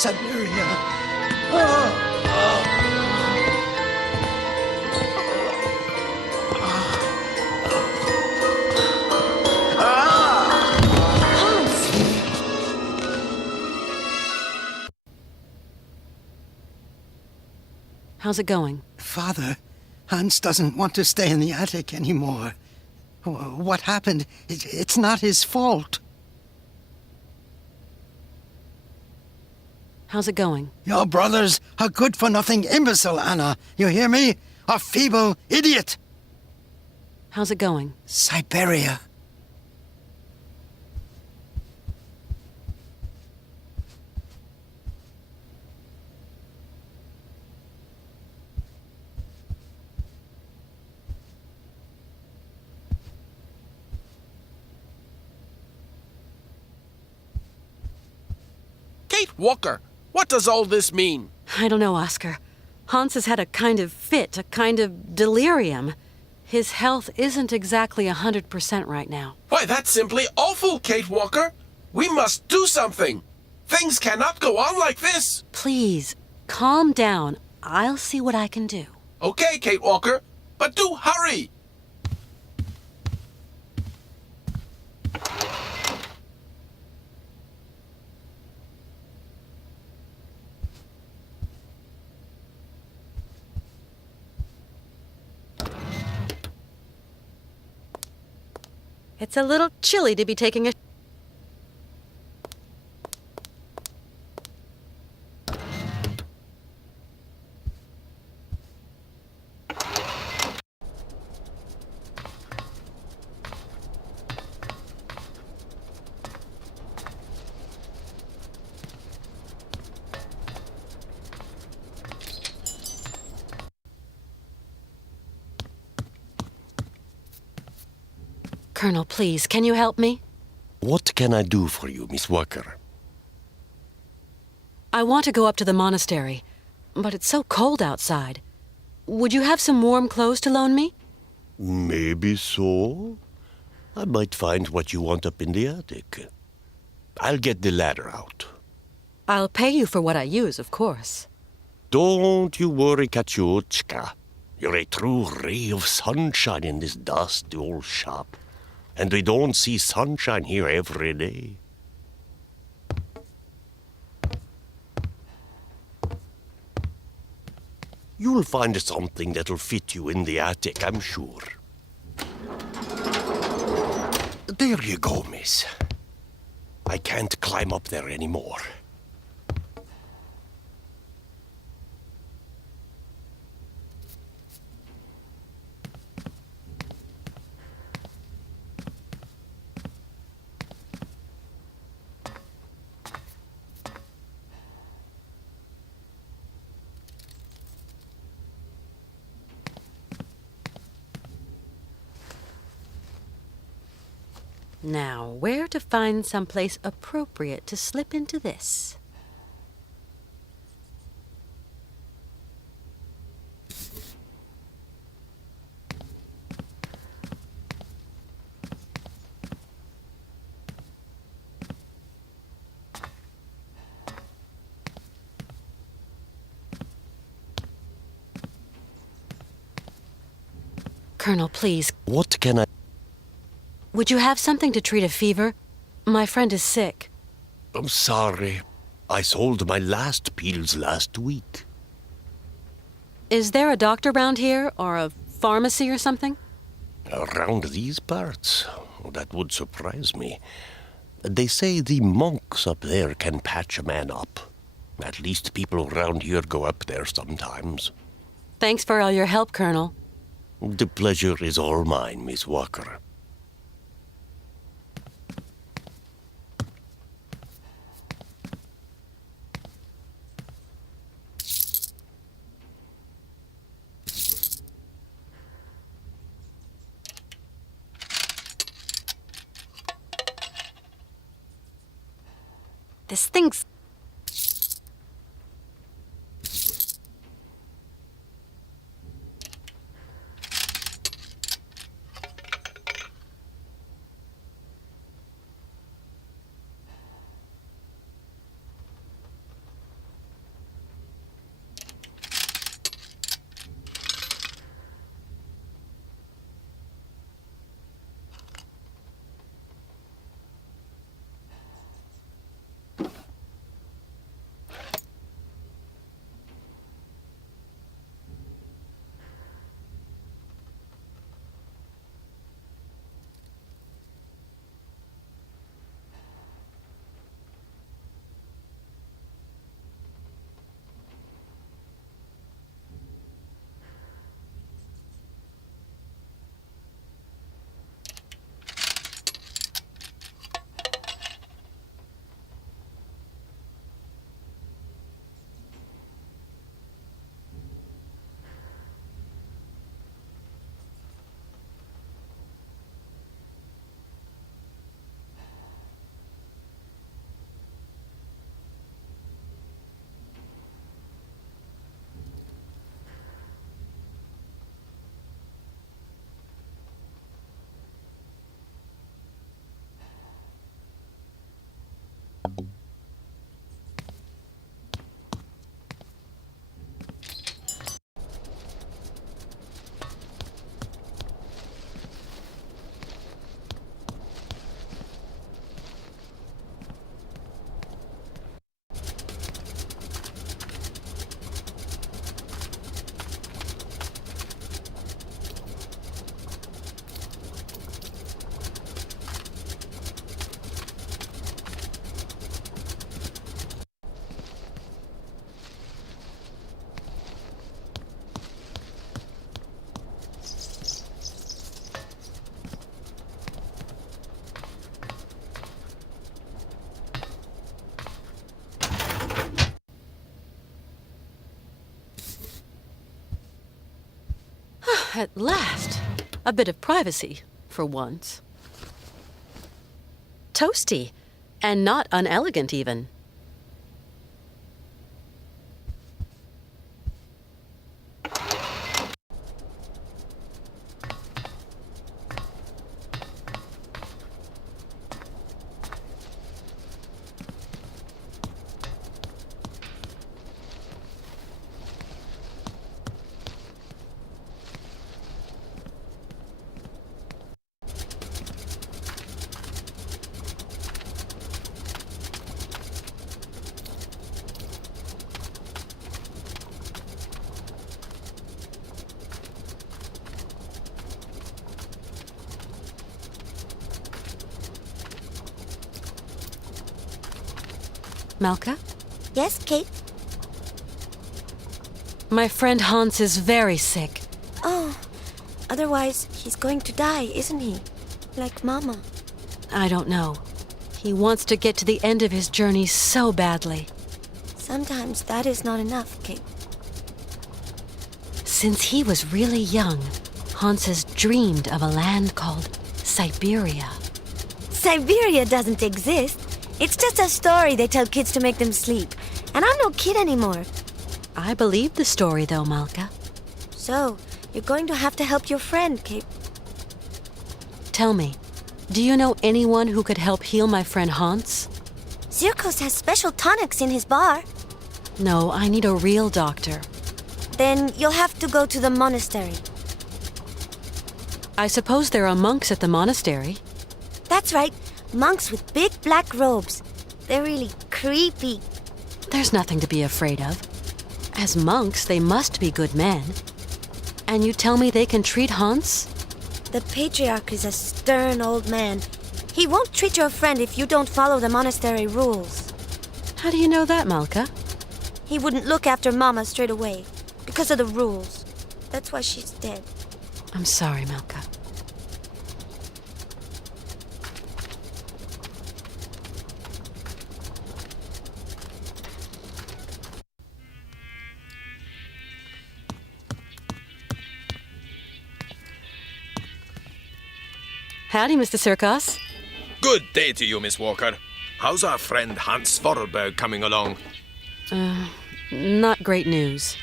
Syberia. How's it going? Father, Hans doesn't want to stay in the attic anymore. What happened? It's not his fault. How's it going? Your brother's a good-for-nothing imbecile, Anna. You hear me? A feeble idiot. How's it going? Syberia. Kate Walker, what does all this mean? I don't know, Oscar. Hans has had a kind of fit, a kind of delirium. His health isn't exactly 100% right now. Why, that's simply awful, Kate Walker. We must do something. Things cannot go on like this. Please, calm down. I'll see what I can do. Okay, Kate Walker, but do hurry. It's a little chilly to be taking a... Colonel, please, can you help me? What can I do for you, Miss Walker? I want to go up to the monastery, but it's so cold outside. Would you have some warm clothes to loan me? Maybe so. I might find what you want up in the attic. I'll get the ladder out. I'll pay you for what I use, of course. Don't you worry, Kachuchka. You're a true ray of sunshine in this dusty old shop. And we don't see sunshine here every day. You'll find something that'll fit you in the attic, I'm sure. There you go, miss. I can't climb up there anymore. Now, where to find someplace appropriate to slip into this? Colonel, please. What can I... Would you have something to treat a fever? My friend is sick. I'm sorry. I sold my last pills last week. Is there a doctor around here, or a pharmacy or something? Around these parts? That would surprise me. They say the monks up there can patch a man up. At least people around here go up there sometimes. Thanks for all your help, Colonel. The pleasure is all mine, Miss Walker. This thing's... At last, a bit of privacy, for once. Toasty, and not unelegant even. Malka? Yes, Kate? My friend Hans is very sick. Oh, otherwise he's going to die, isn't he? Like Mama. I don't know. He wants to get to the end of his journey so badly. Sometimes that is not enough, Kate. Since he was really young, Hans has dreamed of a land called Syberia. Syberia doesn't exist. It's just a story they tell kids to make them sleep. And I'm no kid anymore. I believe the story, though, Malka. So, you're going to have to help your friend, Kate. Tell me, do you know anyone who could help heal my friend Hans? Zirkos has special tonics in his bar. No, I need a real doctor. Then you'll have to go to the monastery. I suppose there are monks at the monastery. That's right. Monks with big black robes. They're really creepy. There's nothing to be afraid of. As monks, they must be good men. And you tell me they can treat Hans? The patriarch is a stern old man. He won't treat your friend if you don't follow the monastery rules. How do you know that, Malka? He wouldn't look after Mama straight away because of the rules. That's why she's dead. I'm sorry, Malka. Howdy, Mr. Sirkos. Good day to you, Miss Walker. How's our friend Hans Vorarlberg coming along? Not great news.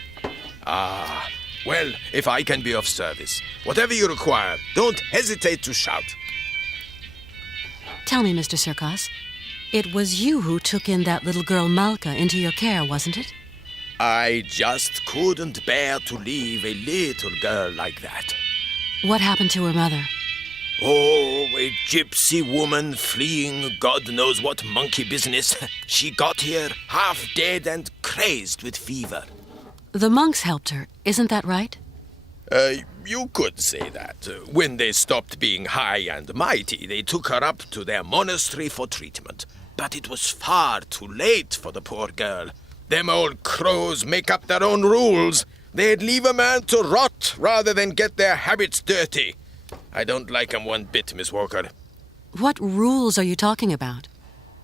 Well, if I can be of service, whatever you require, don't hesitate to shout. Tell me, Mr. Sirkos, it was you who took in that little girl Malka into your care, wasn't it? I just couldn't bear to leave a little girl like that. What happened to her mother? Oh, a gypsy woman fleeing God knows what monkey business. She got here half dead and crazed with fever. The monks helped her, isn't that right? You could say that. When they stopped being high and mighty, they took her up to their monastery for treatment. But it was far too late for the poor girl. Them old crows make up their own rules. They'd leave a man to rot rather than get their habits dirty. I don't like 'em one bit, Miss Walker. What rules are you talking about?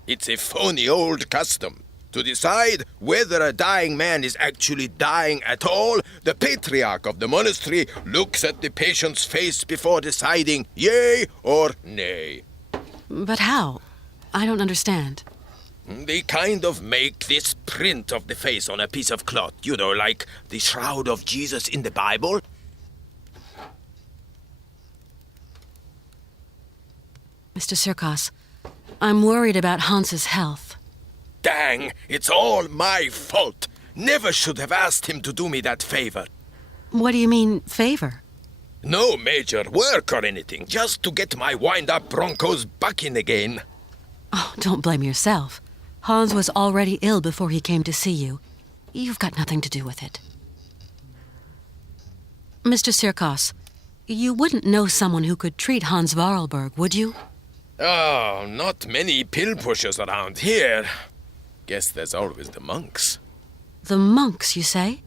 It's a phony old custom. To decide whether a dying man is actually dying at all, the patriarch of the monastery looks at the patient's face before deciding yea or nay. But how? I don't understand. They kind of make this print of the face on a piece of cloth, you know, like the shroud of Jesus in the Bible. Mr. Sirkos, I'm worried about Hans's health. gang. It's all my fault. Never should have asked him to do me that favor. What do you mean, favor? No major work or anything, just to get my wind-up Broncos bucking again. Oh, don't blame yourself. Hans was already ill before he came to see you. You've got nothing to do with it. Mr. Sirkos, you wouldn't know someone who could treat Hans Vorarlberg, would you? Oh, not many pill pushers around here. Guess there's always the monks. The monks, you say?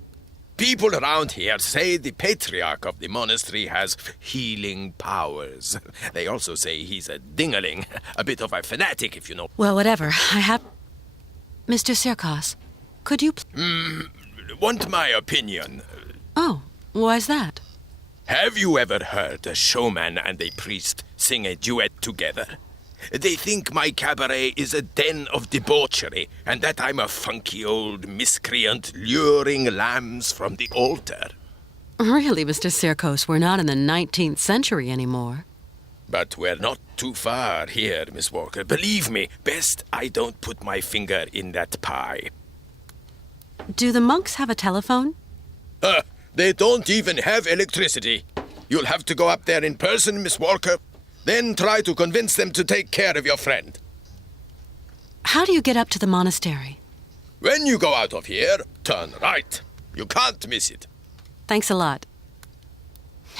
People around here say the patriarch of the monastery has healing powers. They also say he's a dingaling, a bit of a fanatic, if you know. Well, whatever. I have... Mr. Sirkos, could you... Want my opinion? Oh, why's that? Have you ever heard a showman and a priest sing a duet together? They think my cabaret is a den of debauchery, and that I'm a funky old miscreant luring lambs from the altar. Really, Mr. Sirkos, we're not in the 19th century anymore. But we're not too far here, Miss Walker. Believe me, best I don't put my finger in that pie. Do the monks have a telephone? They don't even have electricity. You'll have to go up there in person, Miss Walker. Then try to convince them to take care of your friend. How do you get up to the monastery? When you go out of here, turn right. You can't miss it. Thanks a lot.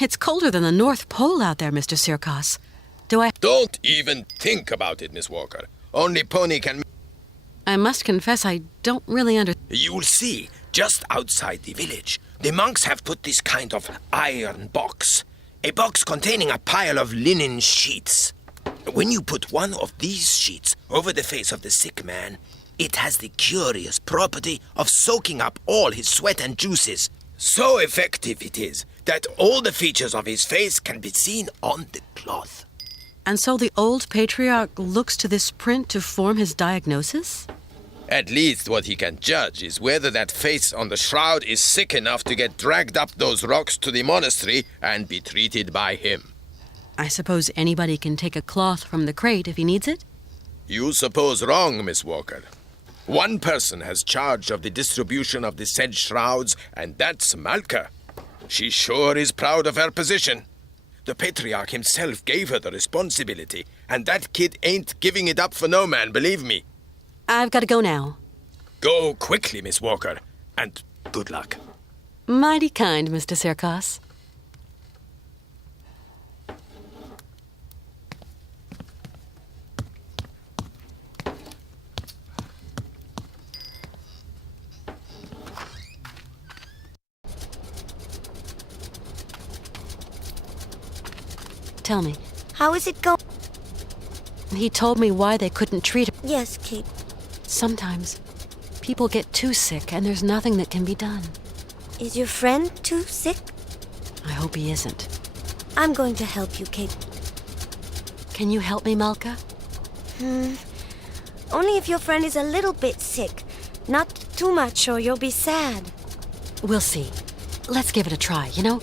It's colder than the North Pole out there, Mr. Sirkos. Do I... Don't even think about it, Miss Walker. Only Pony can... I must confess I don't really You'll see, just outside the village, the monks have put this kind of iron box. A box containing a pile of linen sheets. When you put one of these sheets over the face of the sick man, it has the curious property of soaking up all his sweat and juices. So effective it is that all the features of his face can be seen on the cloth. And so the old patriarch looks to this print to form his diagnosis? At least what he can judge is whether that face on the shroud is sick enough to get dragged up those rocks to the monastery and be treated by him. I suppose anybody can take a cloth from the crate if he needs it? You suppose wrong, Miss Walker. One person has charge of the distribution of the said shrouds, and that's Malka. She sure is proud of her position. The patriarch himself gave her the responsibility, and that kid ain't giving it up for no man, believe me. I've got to go now. Go quickly, Miss Walker, and good luck. Mighty kind, Mr. Sirkos. Tell me. How is it going? He told me why they couldn't treat him. Yes, Kate. Sometimes people get too sick and there's nothing that can be done. Is your friend too sick? I hope he isn't. I'm going to help you, Kate. Can you help me, Malka? Only if your friend is a little bit sick. Not too much or you'll be sad. We'll see. Let's give it a try, you know?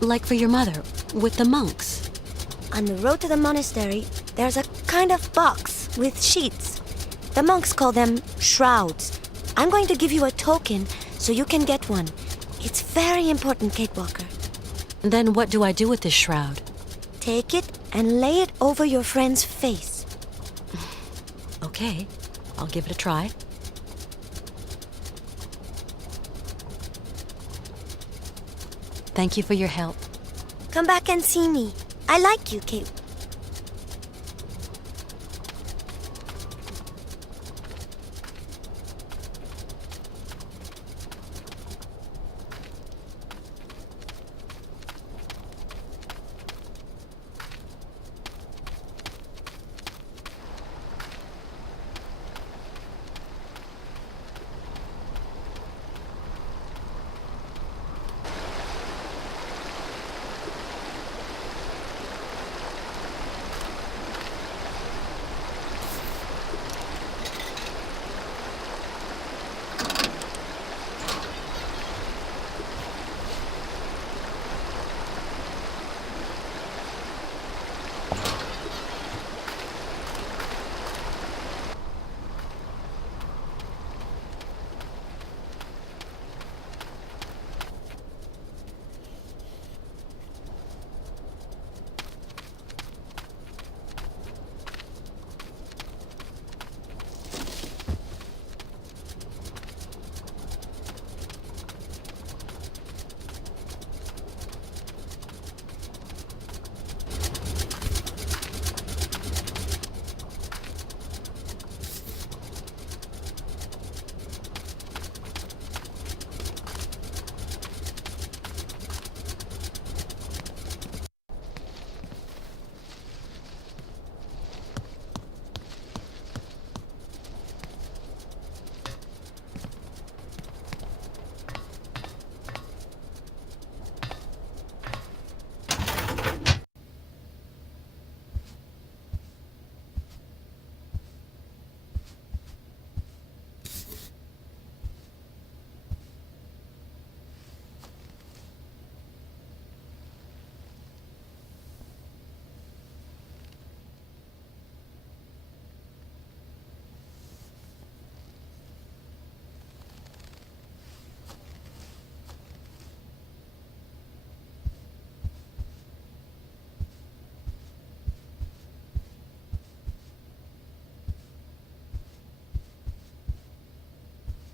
Like for your mother, with the monks. On the road to the monastery, there's a kind of box with sheets. The monks call them shrouds. I'm going to give you a token so you can get one. It's very important, Kate Walker. Then what do I do with this shroud? Take it and lay it over your friend's face. Okay, I'll give it a try. Thank you for your help. Come back and see me. I like you, Kate.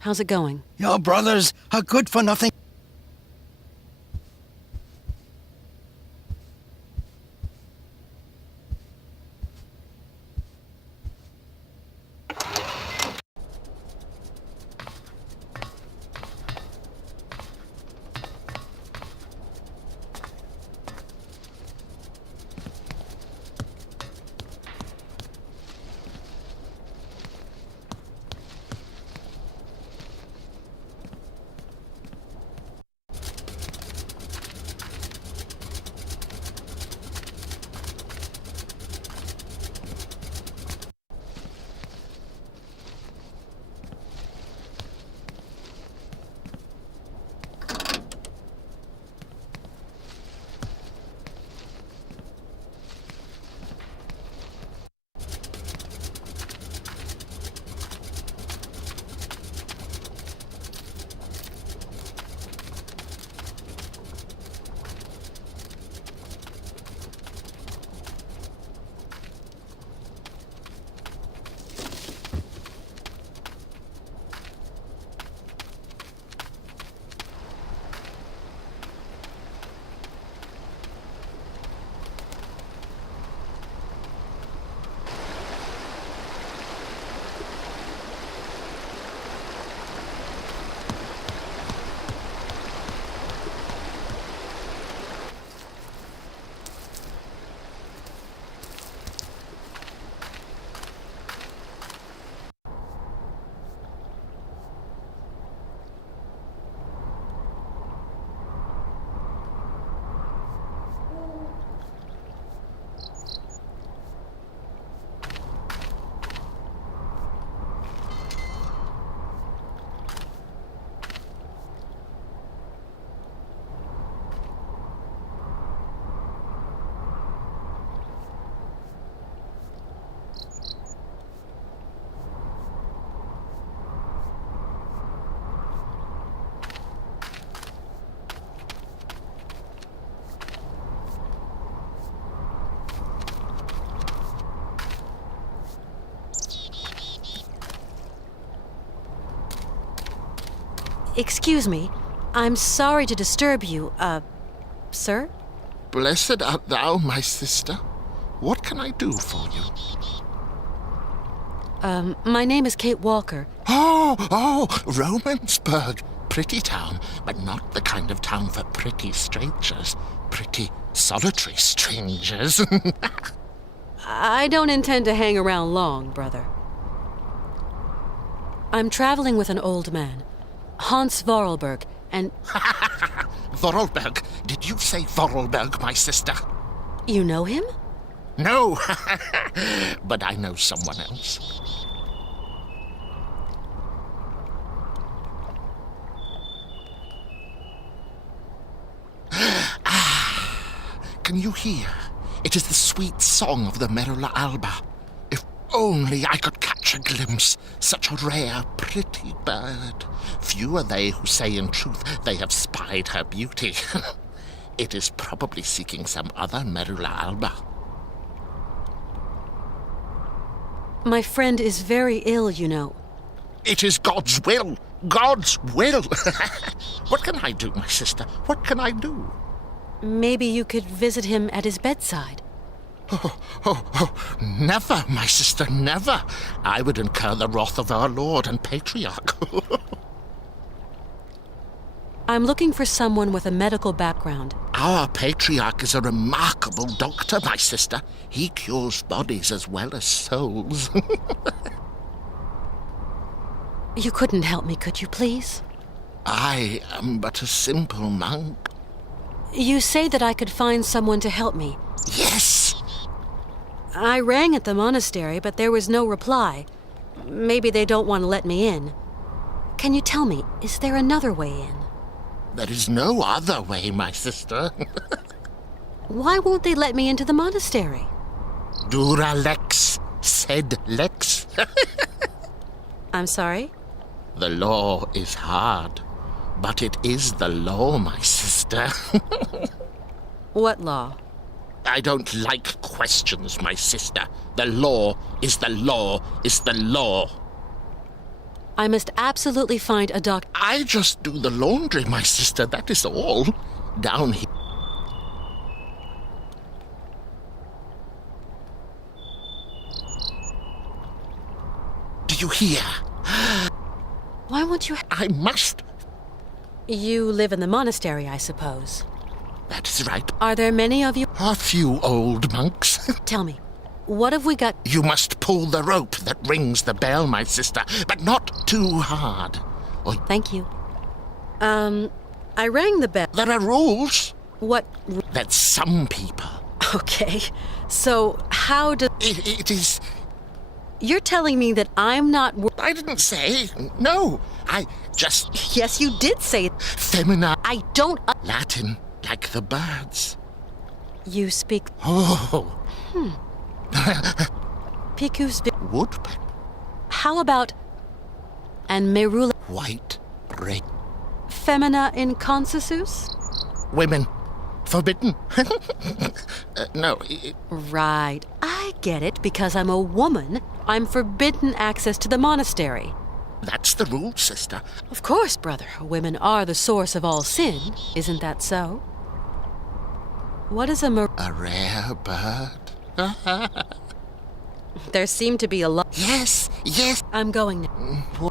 How's it going? Your brothers are good for nothing. Excuse me. I'm sorry to disturb you, sir? Blessed art thou, my sister. What can I do for you? My name is Kate Walker. Oh, Romansburg. Pretty town, but not the kind of town for pretty strangers. Pretty solitary strangers. I don't intend to hang around long, brother. I'm traveling with an old man, Hans Vorarlberg, and... Vorarlberg? Did you say Vorarlberg, my sister? You know him? No, but I know someone else. Can you hear? It is the sweet song of the Merula alba. If only I could catch a glimpse, such a rare, pretty bird. Few are they who say in truth they have spied her beauty. It is probably seeking some other Merula alba. My friend is very ill, you know. It is God's will! God's will! What can I do, my sister? What can I do? Maybe you could visit him at his bedside. Never, my sister, never. I would incur the wrath of our Lord and Patriarch. I'm looking for someone with a medical background. Our Patriarch is a remarkable doctor, my sister. He cures bodies as well as souls. You couldn't help me, could you, please? I am but a simple monk. You say that I could find someone to help me. Yes! I rang at the monastery, but there was no reply. Maybe they don't want to let me in. Can you tell me, is there another way in? There is no other way, my sister. Why won't they let me into the monastery? Dura lex, sed lex. I'm sorry? The law is hard, but it is the law, my sister. What law? I don't like questions, my sister. The law is the law is the law. I must absolutely find a doctor. I just do the laundry, my sister, that is all. Down here. Do you hear? Why won't you? I must. You live in the monastery, I suppose. That is right. Are there many of you? A few old monks. Tell me, what have we got? You must pull the rope that rings the bell, my sister, but not too hard. Or Thank you. I rang the bell. there are rules What? that some people. Okay. So, how do. It is. You're telling me that I'm not. I didn't say. No. I just. Yes, you did say it. Femina. I don't. Latin, like the birds. You speak. Oh. Picus. Woodpecker. How about. And merula. White. Red. Femina inconsensus? Women. Forbidden. No. Right. I get it. Because I'm a woman, I'm forbidden access to the monastery. That's the rule, sister. Of course, brother. Women are the source of all sin. Isn't that so? What is a A rare bird. There seem to be a lot. Yes, yes. I'm going now.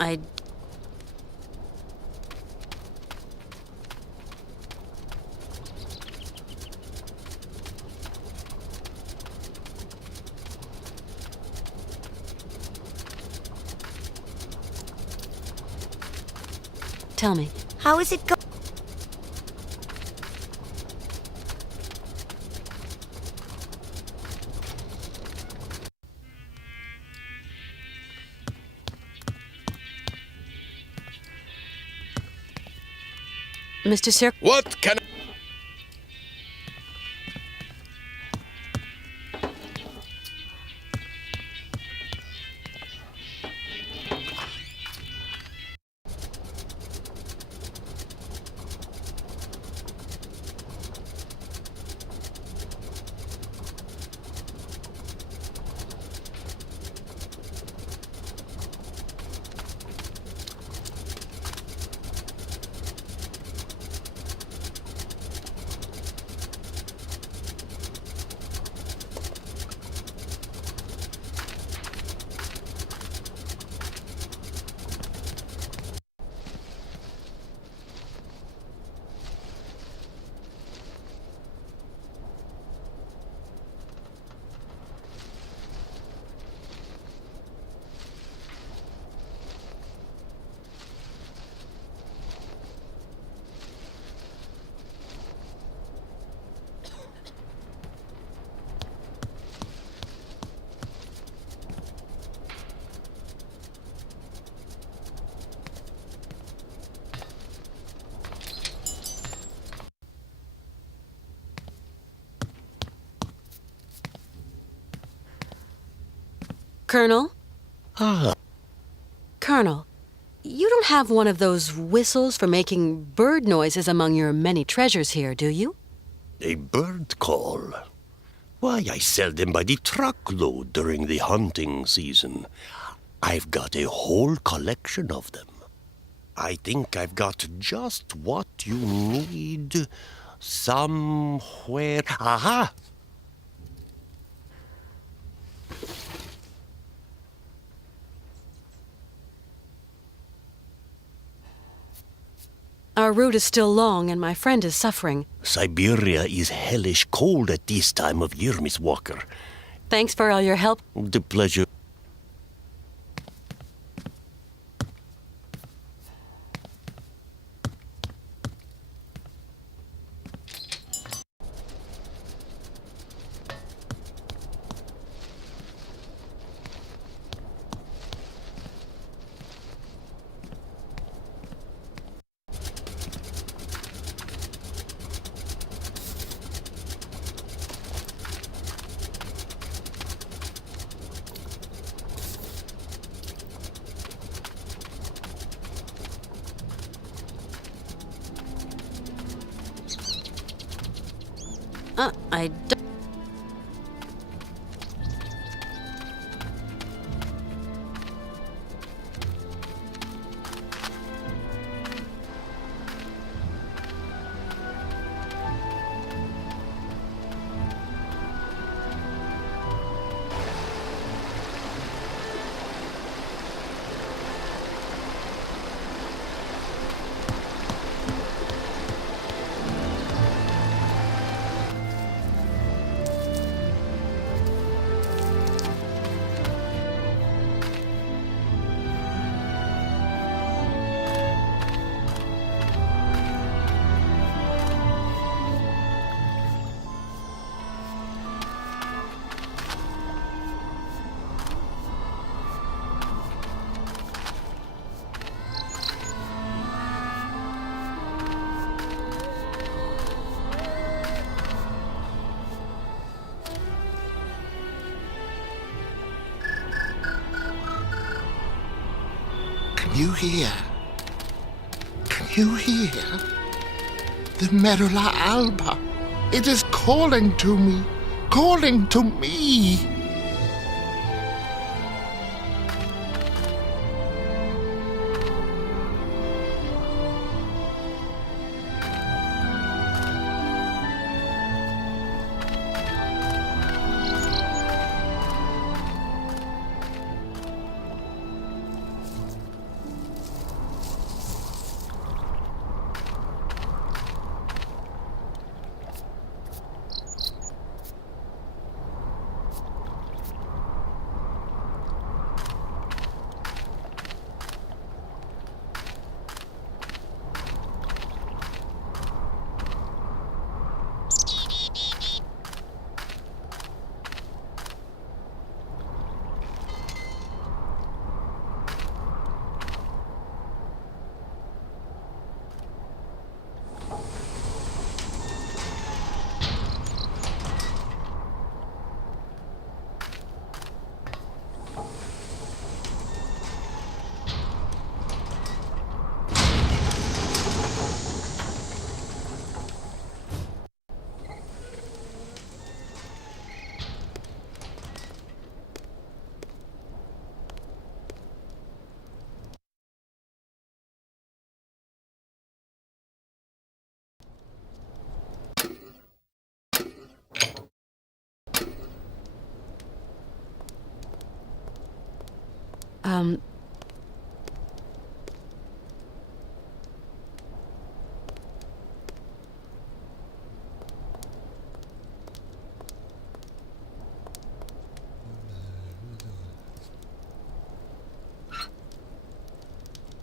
I. Tell me. How is it going? Mr. Sir. What can Colonel? Colonel, you don't have one of those whistles for making bird noises among your many treasures here, do you? A bird call? Why, I sell them by the truckload during the hunting season. I've got a whole collection of them. I think I've got just what you need somewhere. Aha! Our route is still long, and my friend is suffering. Syberia is hellish cold at this time of year, Miss Walker. Thanks for all your help. The pleasure. I don't... Can you hear? Can you hear? The Merula Alba. It is calling to me. Calling to me.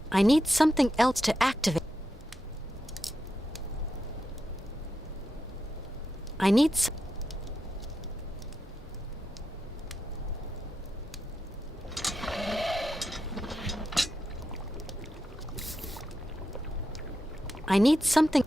I need something else to activate. I need something.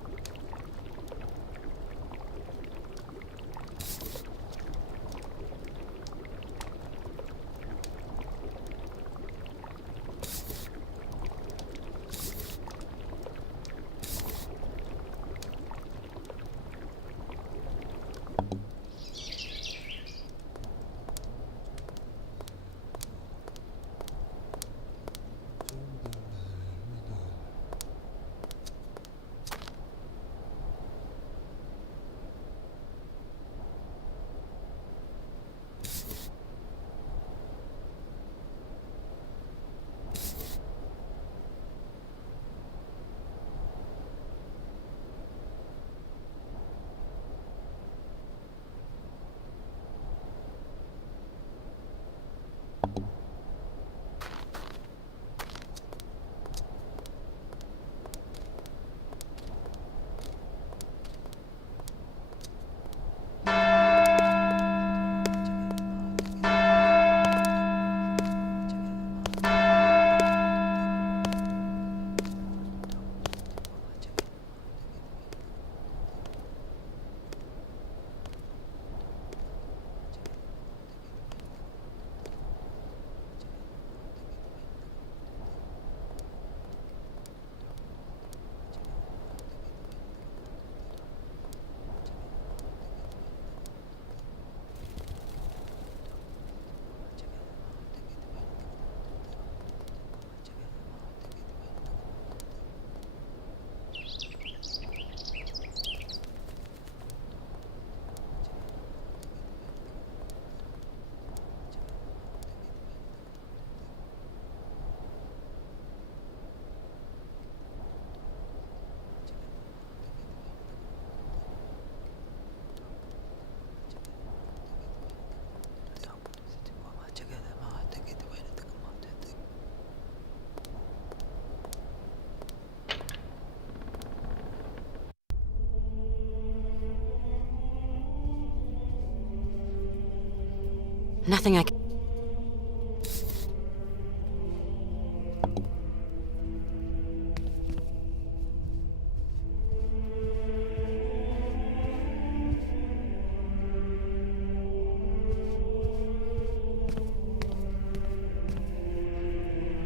Nothing I can...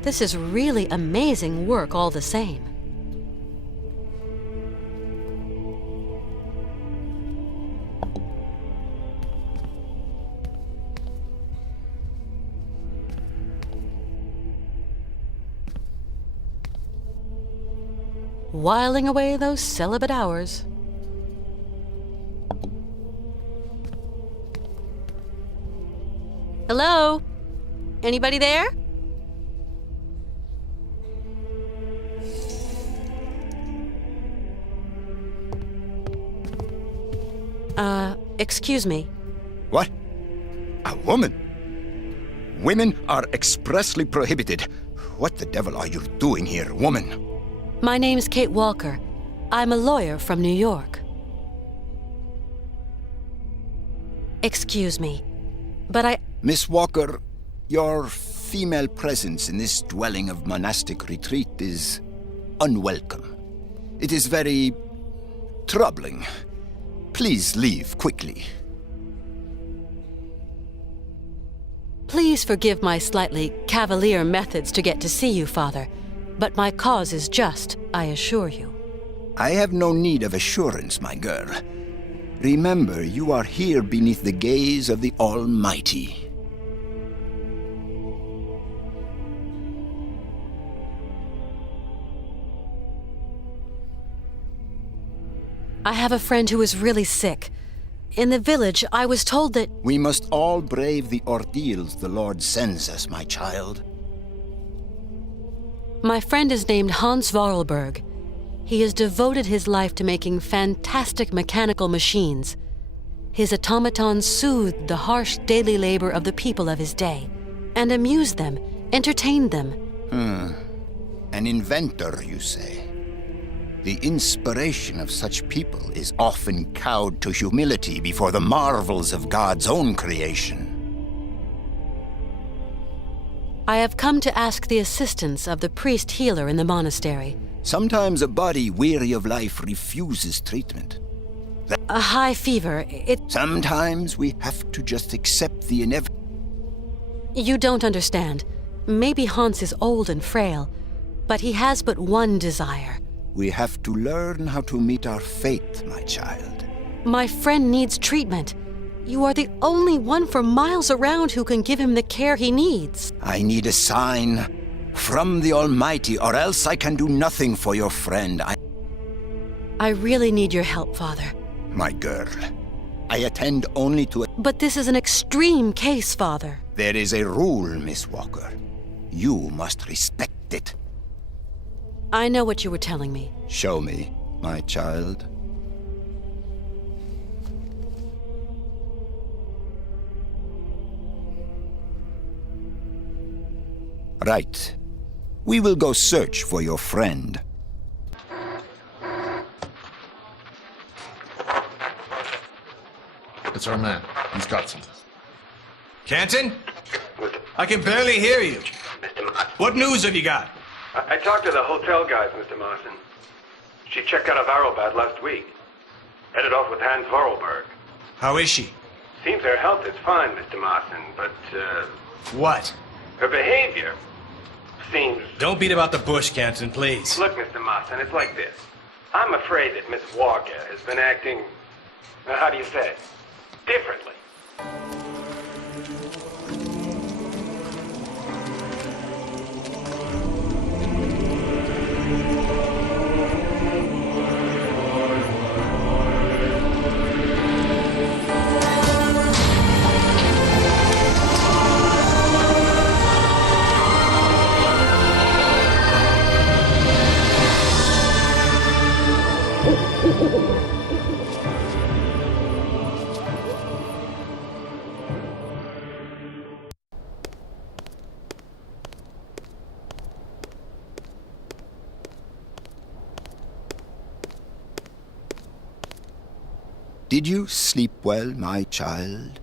This is really amazing work all the same. Whiling away those celibate hours. Hello? Anybody there? Excuse me. What? A woman? Women are expressly prohibited. What the devil are you doing here, woman? My name's Kate Walker. I'm a lawyer from New York. Excuse me, but Miss Walker, your female presence in this dwelling of monastic retreat is unwelcome. It is very troubling. Please leave quickly. Please forgive my slightly cavalier methods to get to see you, Father. But my cause is just, I assure you. I have no need of assurance, my girl. Remember, you are here beneath the gaze of the Almighty. I have a friend who is really sick. In the village, I was told that... We must all brave the ordeals the Lord sends us, my child. My friend is named Hans Vorarlberg. He has devoted his life to making fantastic mechanical machines. His automatons soothed the harsh daily labor of the people of his day, and amused them, entertained them. An inventor, you say? The inspiration of such people is often cowed to humility before the marvels of God's own creation. I have come to ask the assistance of the priest healer in the monastery. Sometimes a body weary of life refuses treatment. A high fever, Sometimes we have to just accept the inevitable. You don't understand. Maybe Hans is old and frail, but he has but one desire. We have to learn how to meet our fate, my child. My friend needs treatment. You are the only one for miles around who can give him the care he needs. I need a sign from the Almighty, or else I can do nothing for your friend. I really need your help, Father. My girl, I attend only to... But this is an extreme case, Father. There is a rule, Miss Walker. You must respect it. I know what you were telling me. Show me, my child. Right. We will go search for your friend. It's our man. He's got something. Canton? I can barely hear you. What news have you got? I talked to the hotel guys, Mr. Marson. She checked out of Arrowbad last week. Headed off with Hans Vorarlberg. How is she? Seems her health is fine, Mr. Marson, but, What? her behavior seems... Don't beat about the bush, Canton, please. Look, Mr. Marson, it's like this. I'm afraid that Miss Walker has been acting, how do you say, differently. Did you sleep well, my child?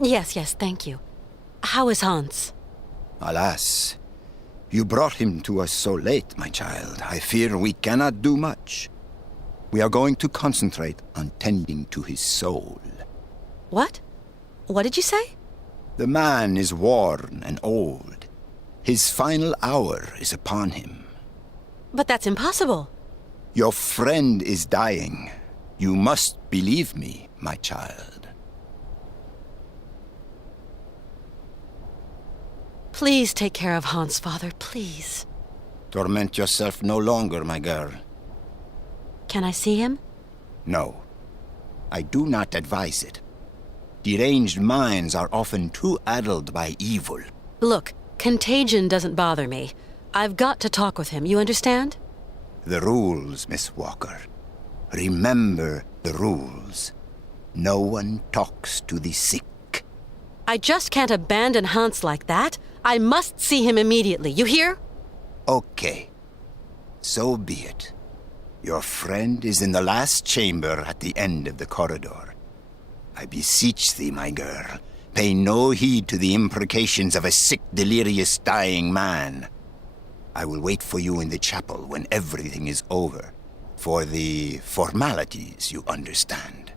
Yes, thank you. How is Hans? Alas, you brought him to us so late, my child. I fear we cannot do much. We are going to concentrate on tending to his soul. What? What did you say? The man is worn and old. His final hour is upon him. But that's impossible. Your friend is dying. You must believe me, my child. Please take care of Hans, Father, please. Torment yourself no longer, my girl. Can I see him? No. I do not advise it. Deranged minds are often too addled by evil. Look, contagion doesn't bother me. I've got to talk with him, you understand? The rules, Miss Walker. Remember the rules. No one talks to the sick. I just can't abandon Hans like that. I must see him immediately, you hear? Okay. So be it. Your friend is in the last chamber at the end of the corridor. I beseech thee, my girl, pay no heed to the imprecations of a sick, delirious, dying man. I will wait for you in the chapel when everything is over, for the formalities, you understand.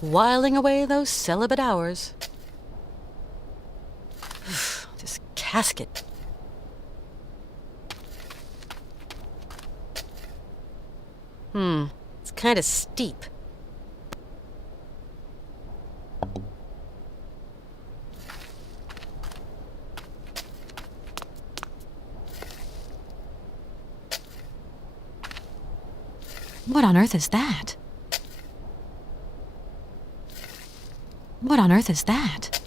whiling away those celibate hours. This casket. It's kind of steep. What on earth is that? What on earth is that?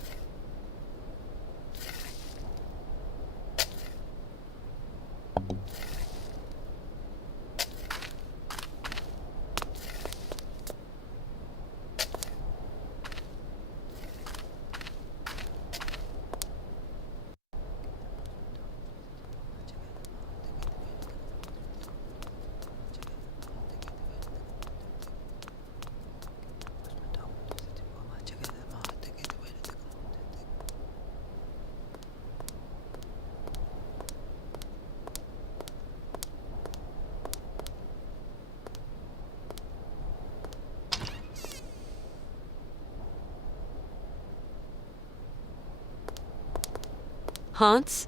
Hans?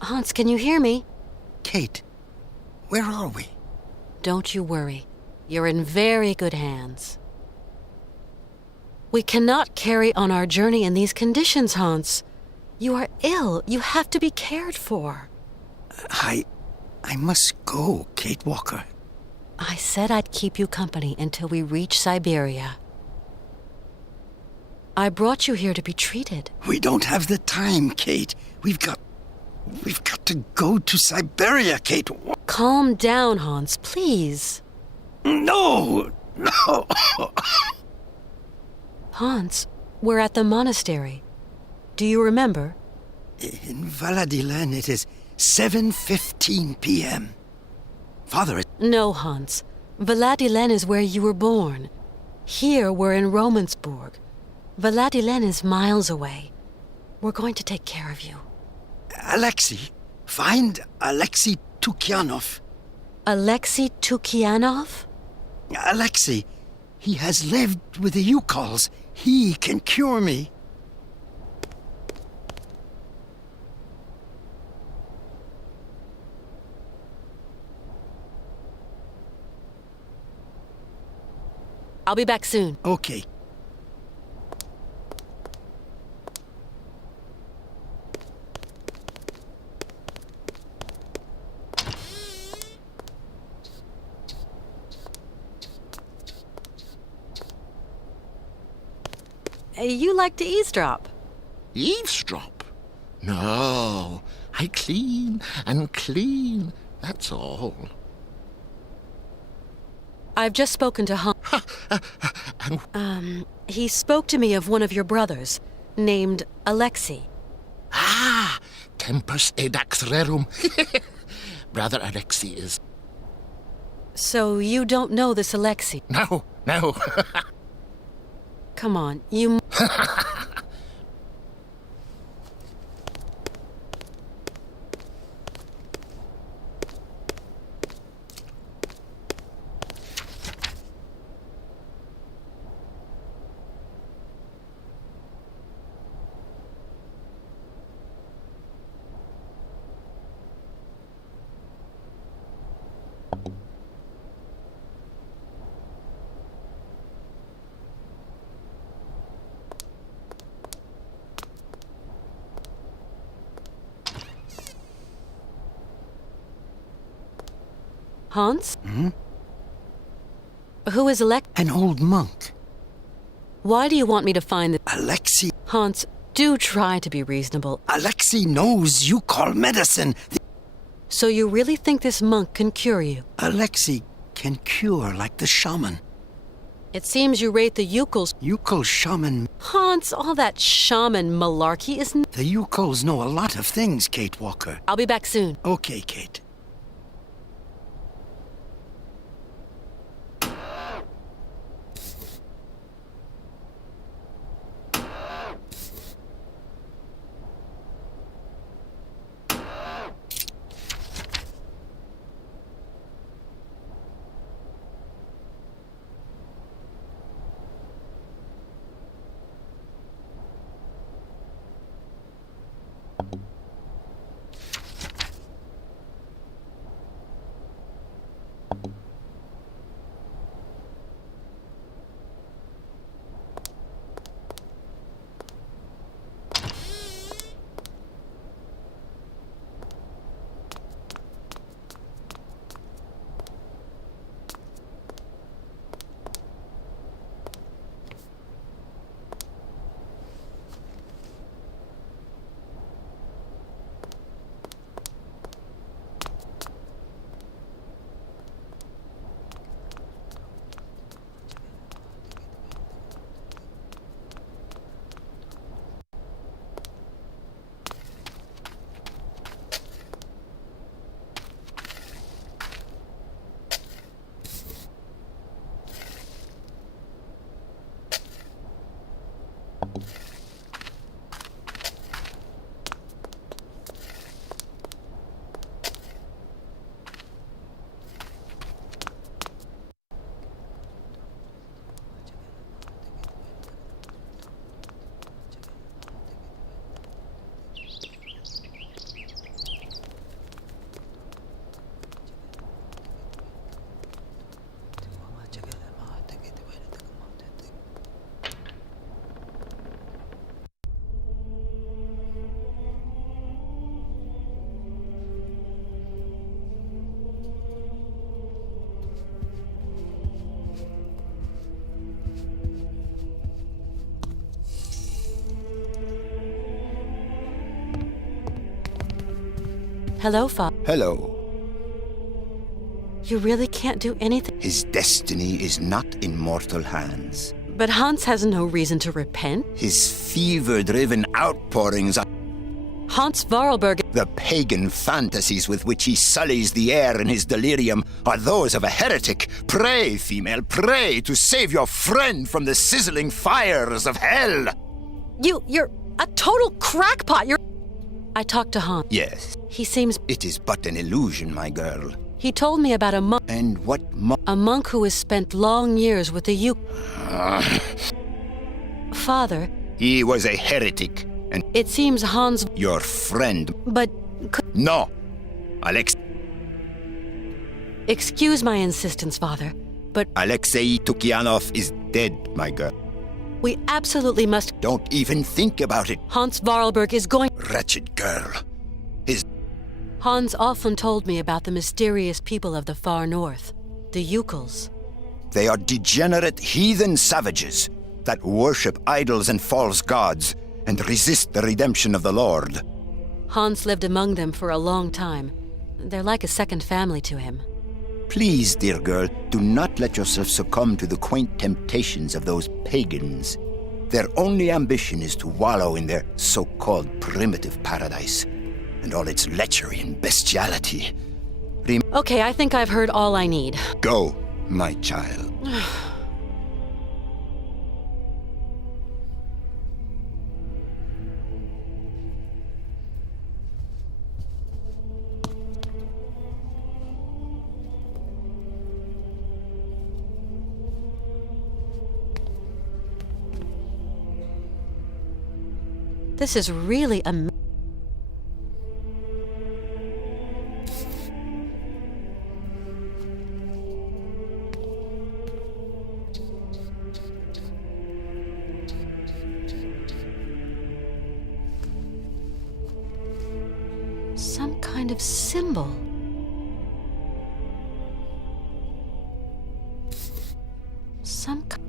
Hans, can you hear me? Kate, where are we? Don't you worry. You're in very good hands. We cannot carry on our journey in these conditions, Hans. You are ill. You have to be cared for. I must go, Kate Walker. I said I'd keep you company until we reach Syberia. I brought you here to be treated. We don't have the time, Kate. We've got to go to Syberia, Kate. Calm down, Hans, please. No! Hans, we're at the monastery. Do you remember? In Valadilen, it is 7:15 p.m. Father, No, Hans. Valadilen is where you were born. Here, we're in Romansburg. Valadilen is miles away. We're going to take care of you. Alexei. Find Alexei Tukyanov. Alexei Tukyanov? Alexei. He has lived with the Yukols. He can cure me. I'll be back soon. Okay. You like to eavesdrop. Eavesdrop? No, I clean and clean, that's all. I've just spoken to Hans. He spoke to me of one of your brothers, named Alexei. Ah, tempus edax rerum. Brother Alexei is... So you don't know this Alexei? No. Come on, you... Hans? Who is An old monk. Why do you want me to find the... Alexei. Hans, do try to be reasonable. Alexei knows Yukol medicine. So you really think this monk can cure you? Alexei can cure like the shaman. It seems you rate the Yukols... Yukol shaman. Hans, all that shaman malarkey isn't... The Yukols know a lot of things, Kate Walker. I'll be back soon. Okay, Kate. Hello, Father. Hello. You really can't do anything? His destiny is not in mortal hands. But Hans has no reason to repent. His fever-driven outpourings are Hans Vorarlberg. the pagan fantasies with which he sullies the air in his delirium are those of a heretic. Pray, female, pray to save your friend from the sizzling fires of hell. You're a total crackpot. I talked to Hans. Yes. He seems... It is but an illusion, my girl. He told me about a monk. And what monk? A monk who has spent long years with the Father. He was a heretic, and it seems Hans... Your friend. But... No. Alex... Excuse my insistence, Father, but... Alexei Tukianov is dead, my girl. We absolutely must... Don't even think about it. Hans Vorarlberg is going... Wretched girl. Hans often told me about the mysterious people of the far north, the Ukels. They are degenerate heathen savages that worship idols and false gods and resist the redemption of the Lord. Hans lived among them for a long time. They're like a second family to him. Please, dear girl, do not let yourself succumb to the quaint temptations of those pagans. Their only ambition is to wallow in their so-called primitive paradise and all its lechery and bestiality. Okay, I think I've heard all I need. Go, my child. This is really amazing. Some kind of symbol. Some kind...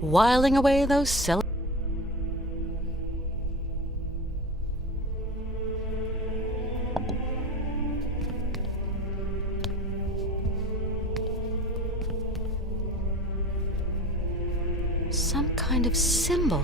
Whiling away those silly... Some kind of symbol.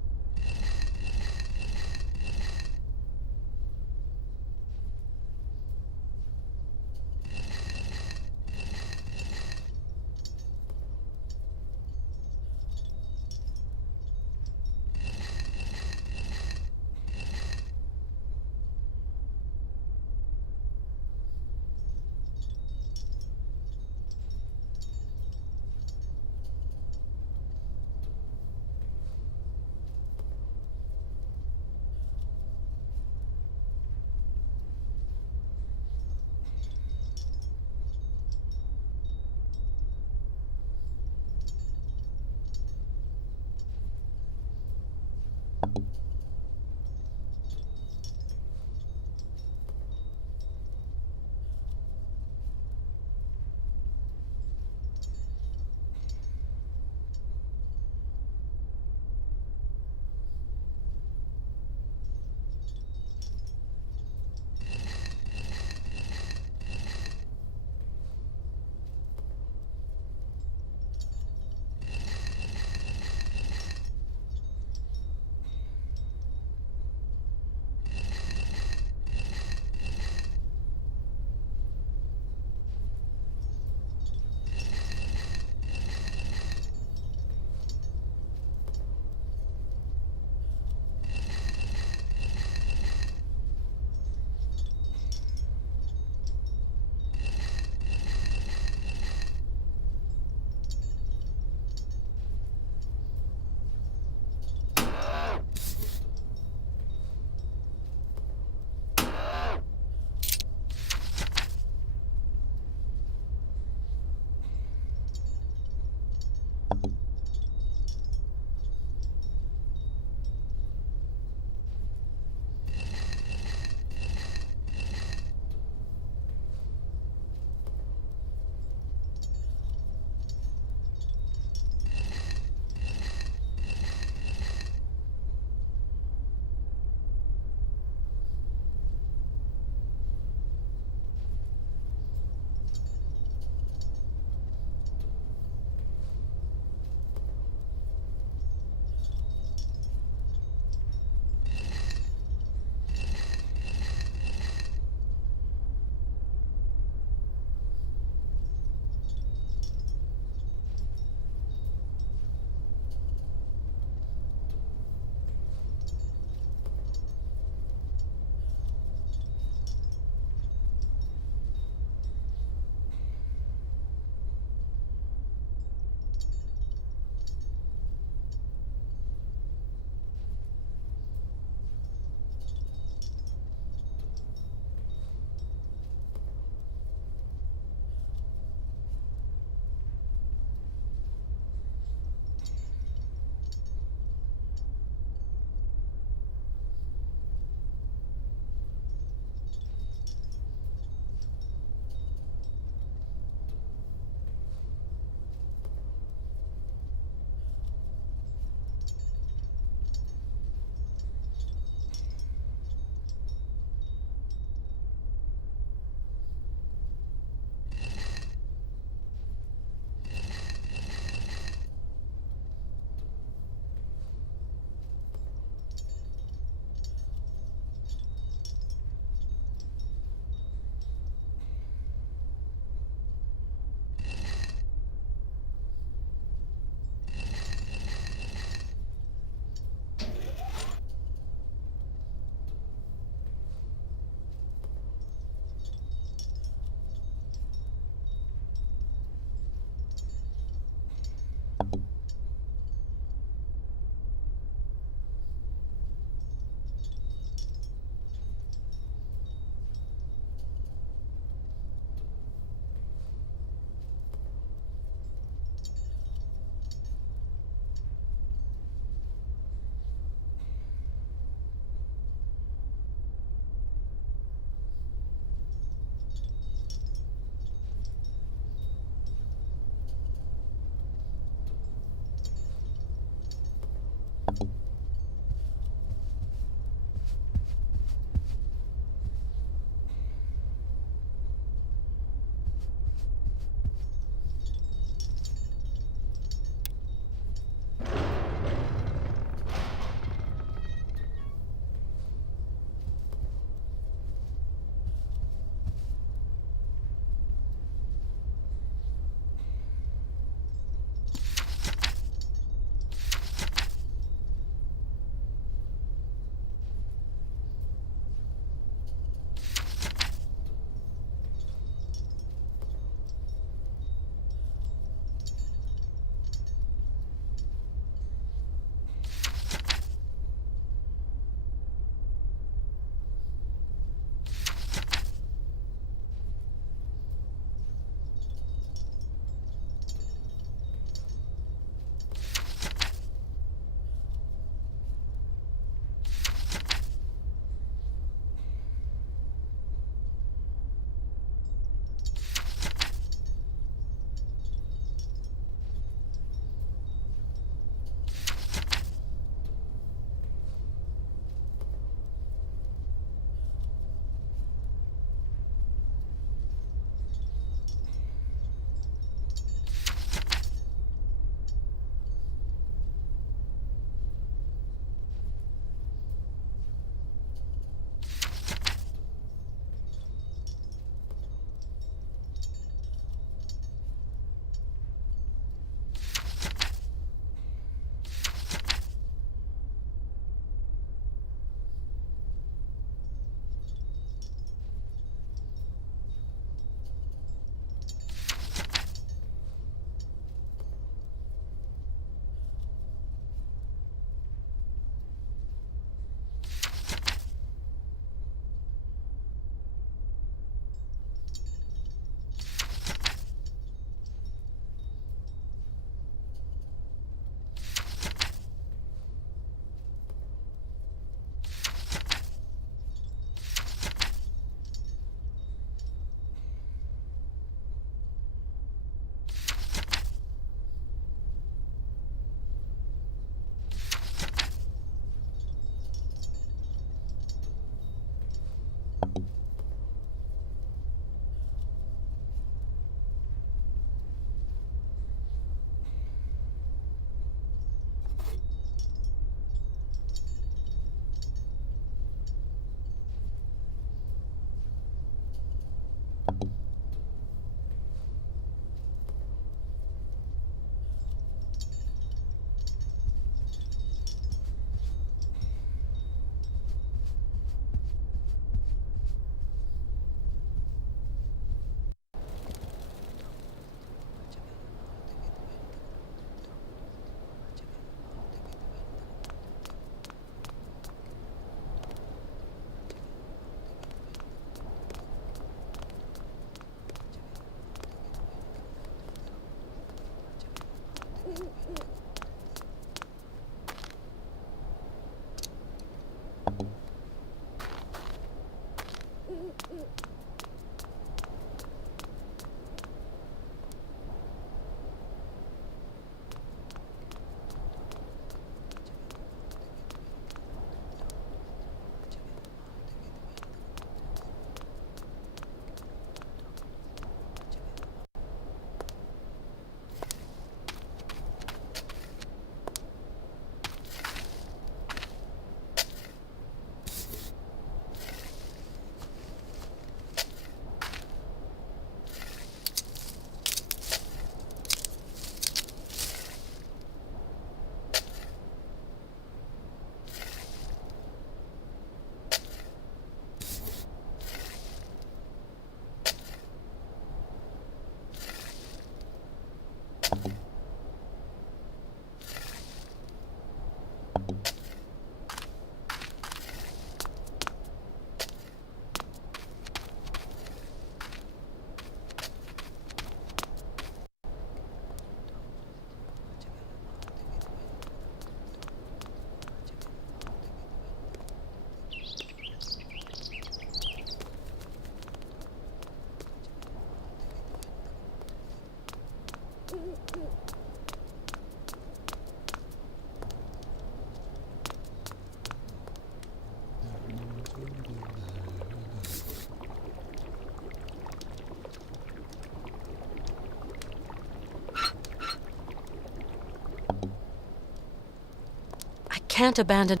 can't abandon.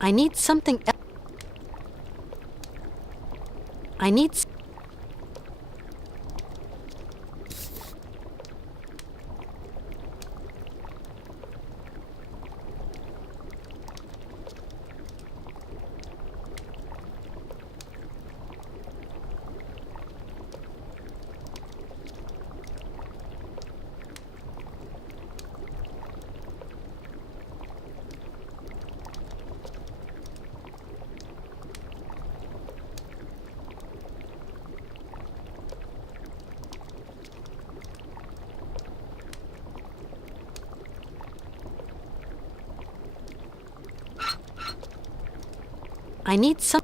I need something else. I need. I need some.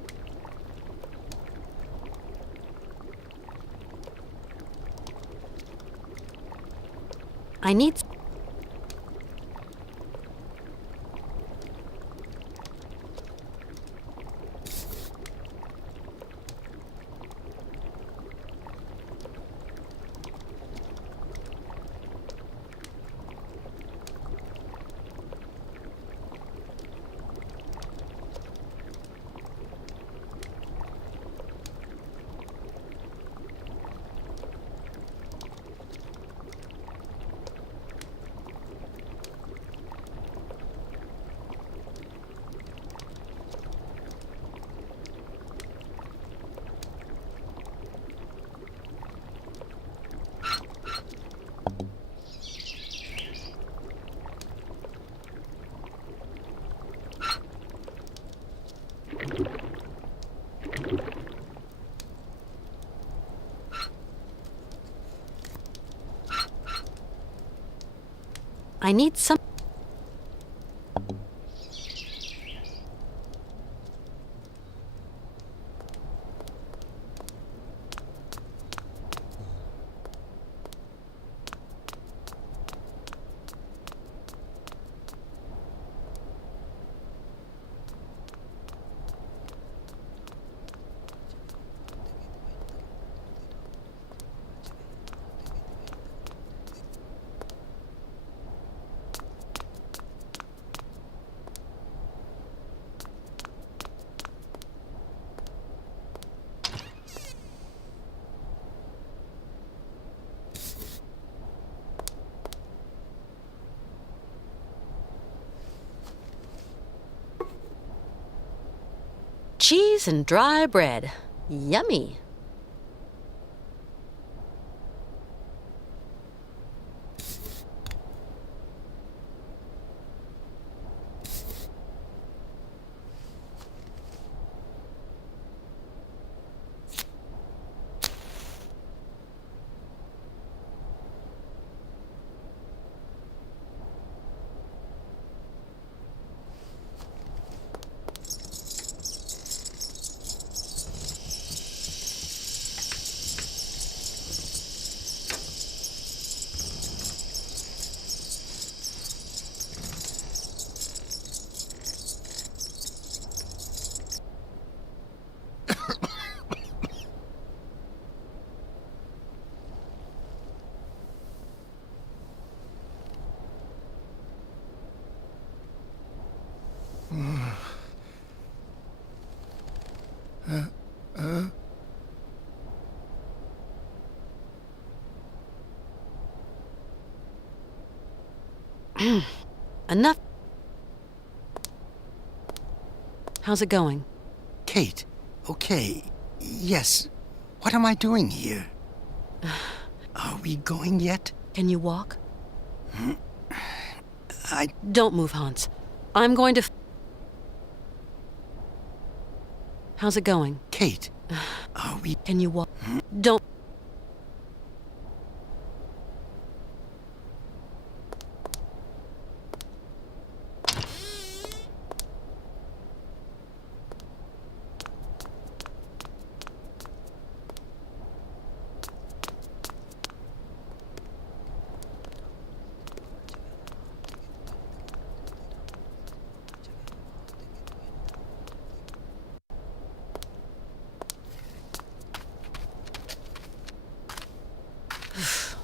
I need. I need some. Cheese and dry bread. Yummy. Enough. How's it going? Kate, okay. Yes. What am I doing here? Are we going yet? Can you walk? I... Don't move, Hans. I'm going to... How's it going? Kate, are we... Can you walk? Don't...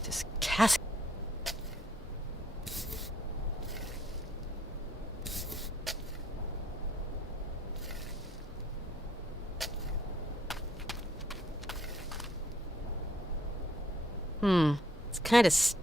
This casket... It's kind of... This...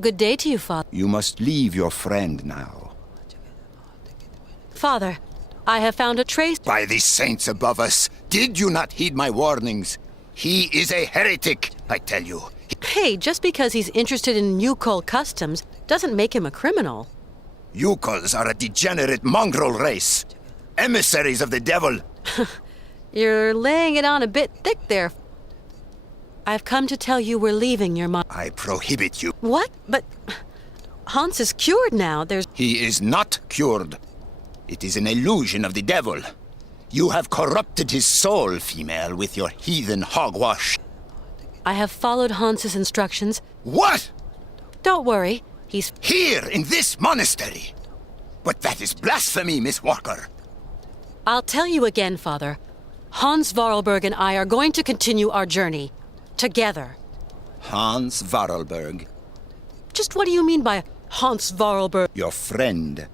Good day to you, Father. You must leave your friend now. Father, I have found a trace... By the saints above us, did you not heed my warnings? He is a heretic, I tell you. Hey, just because he's interested in Yukol customs doesn't make him a criminal. Yukols are a degenerate mongrel race. Emissaries of the devil. You're laying it on a bit thick there. I've come to tell you we're leaving your mom. I prohibit you. What? But Hans is cured now. There's... He is not cured. It is an illusion of the devil. You have corrupted his soul, female, with your heathen hogwash. I have followed Hans's instructions. What? Don't worry. He's... Here, in this monastery. But that is blasphemy, Miss Walker. I'll tell you again, Father. Hans Vorarlberg and I are going to continue our journey. Together. Hans Vorarlberg. Just what do you mean by Hans Vorarlberg? Your friend.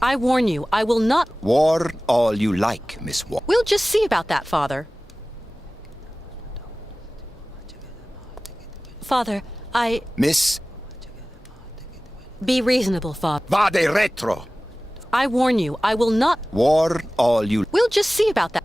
I warn you, I will not... Warn all you like, Miss Walker. We'll just see about that, Father. Father, Miss... Be reasonable, Father. Vade retro. I warn you, I will not... Warn all you... We'll just see about that.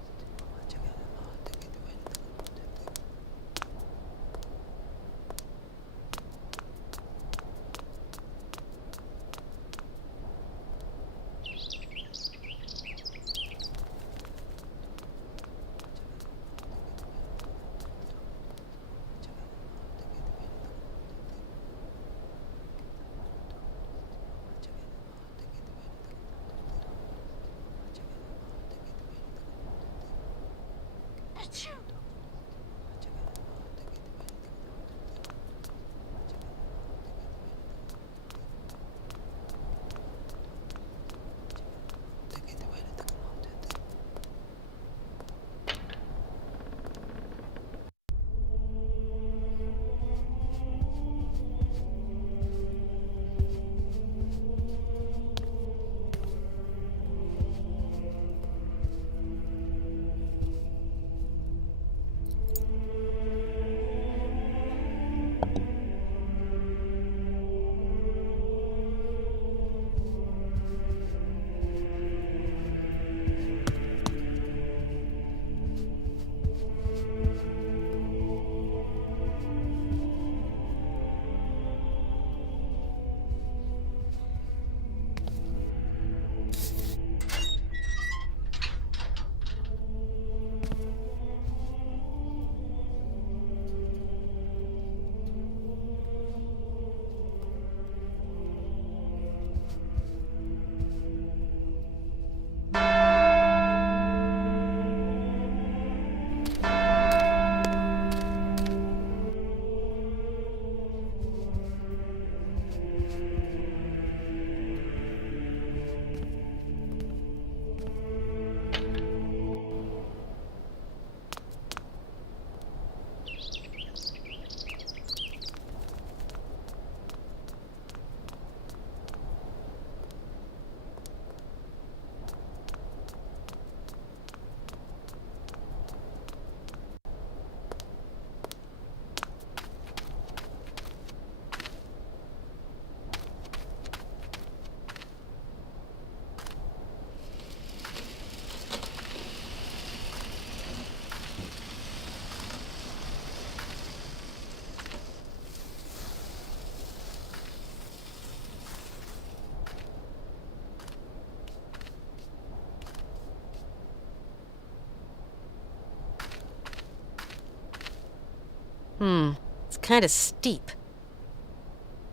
It's kind of steep.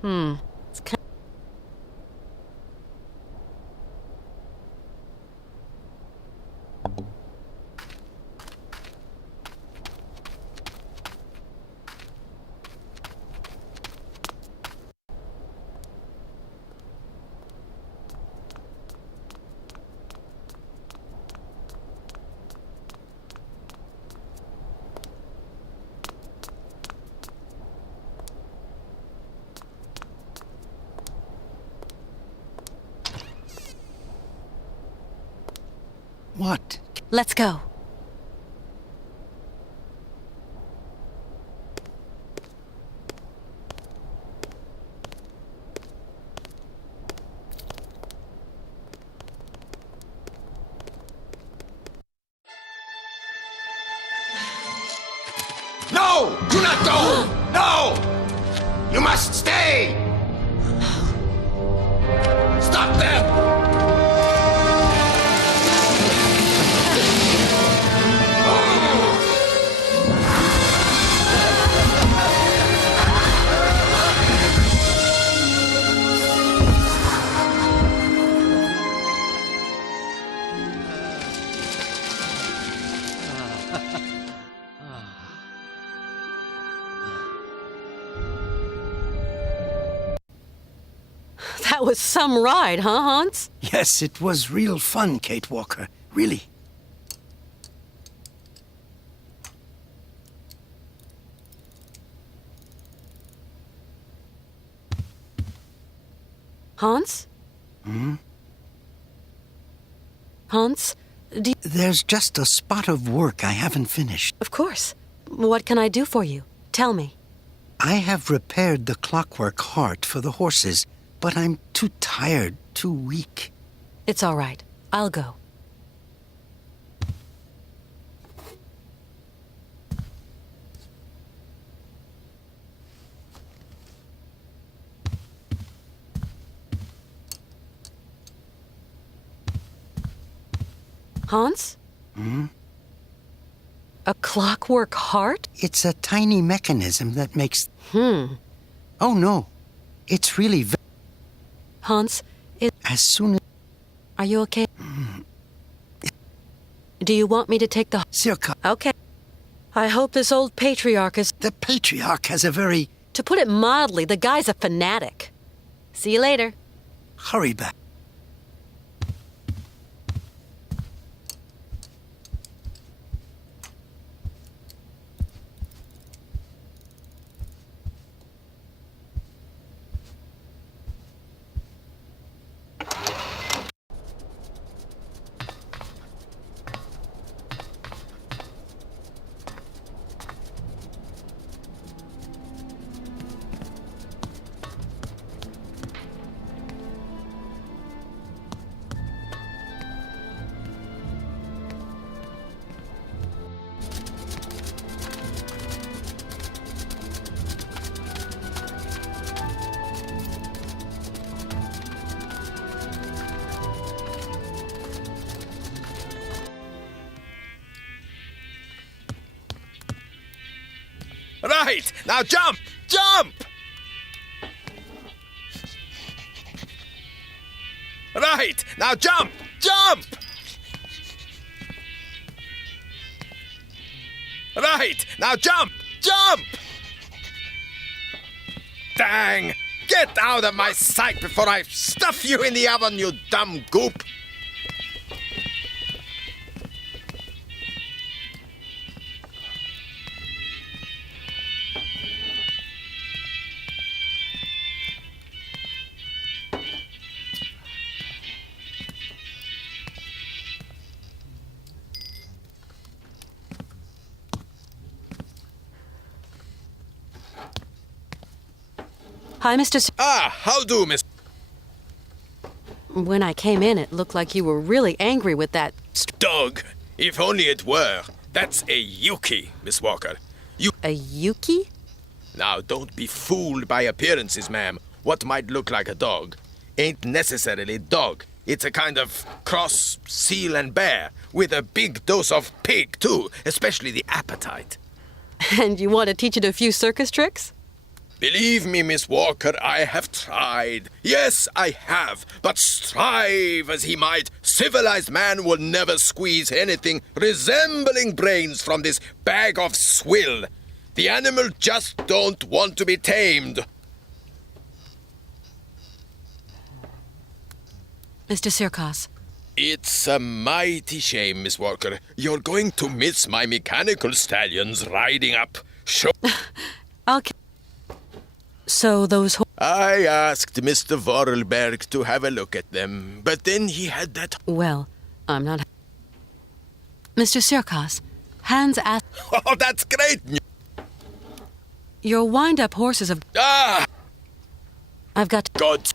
It's kind What? Let's go. No! Do not go! No! You must stay! Stop them! That was some ride, huh, Hans? Yes, it was real fun, Kate Walker. Really. Hans? Hans? There's just a spot of work I haven't finished. Of course. What can I do for you? Tell me. I have repaired the clockwork heart for the horses, but I'm too tired, too weak. It's all right. I'll go. Hans? A clockwork heart? It's a tiny mechanism that makes... Oh, no. It's really... Hans, As soon as... are you okay? Do you want me to take the... Circa, Okay. I hope this old patriarch is... the patriarch has a very... To put it mildly, the guy's a fanatic. See you later. Hurry back. Right! Now jump! Jump! Right! Now jump! Jump! Right! Now jump! Jump! Dang! Get out of my sight before I stuff you in the oven, you dumb goop! Hi, Mr. How do, Miss... When I came in, it looked like you were really angry with that... Dog. If only it were. That's a Yuki, Miss Walker. A Yuki? Now, don't be fooled by appearances, ma'am. What might look like a dog ain't necessarily dog. It's a kind of cross seal and bear, with a big dose of pig, too, especially the appetite. And you want to teach it a few circus tricks? Believe me, Miss Walker, I have tried. Yes, I have. But strive as he might, civilized man will never squeeze anything resembling brains from this bag of swill. The animal just don't want to be tamed. Mr. Sirkos. It's a mighty shame, Miss Walker. You're going to miss my mechanical stallions riding up. So those I asked Mr. Vorarlberg to have a look at them, but then he had that... Well, I'm not... Mr. Sirkos, Hans asked... Oh, that's great! Your wind-up horses have... Ah! I've got... God...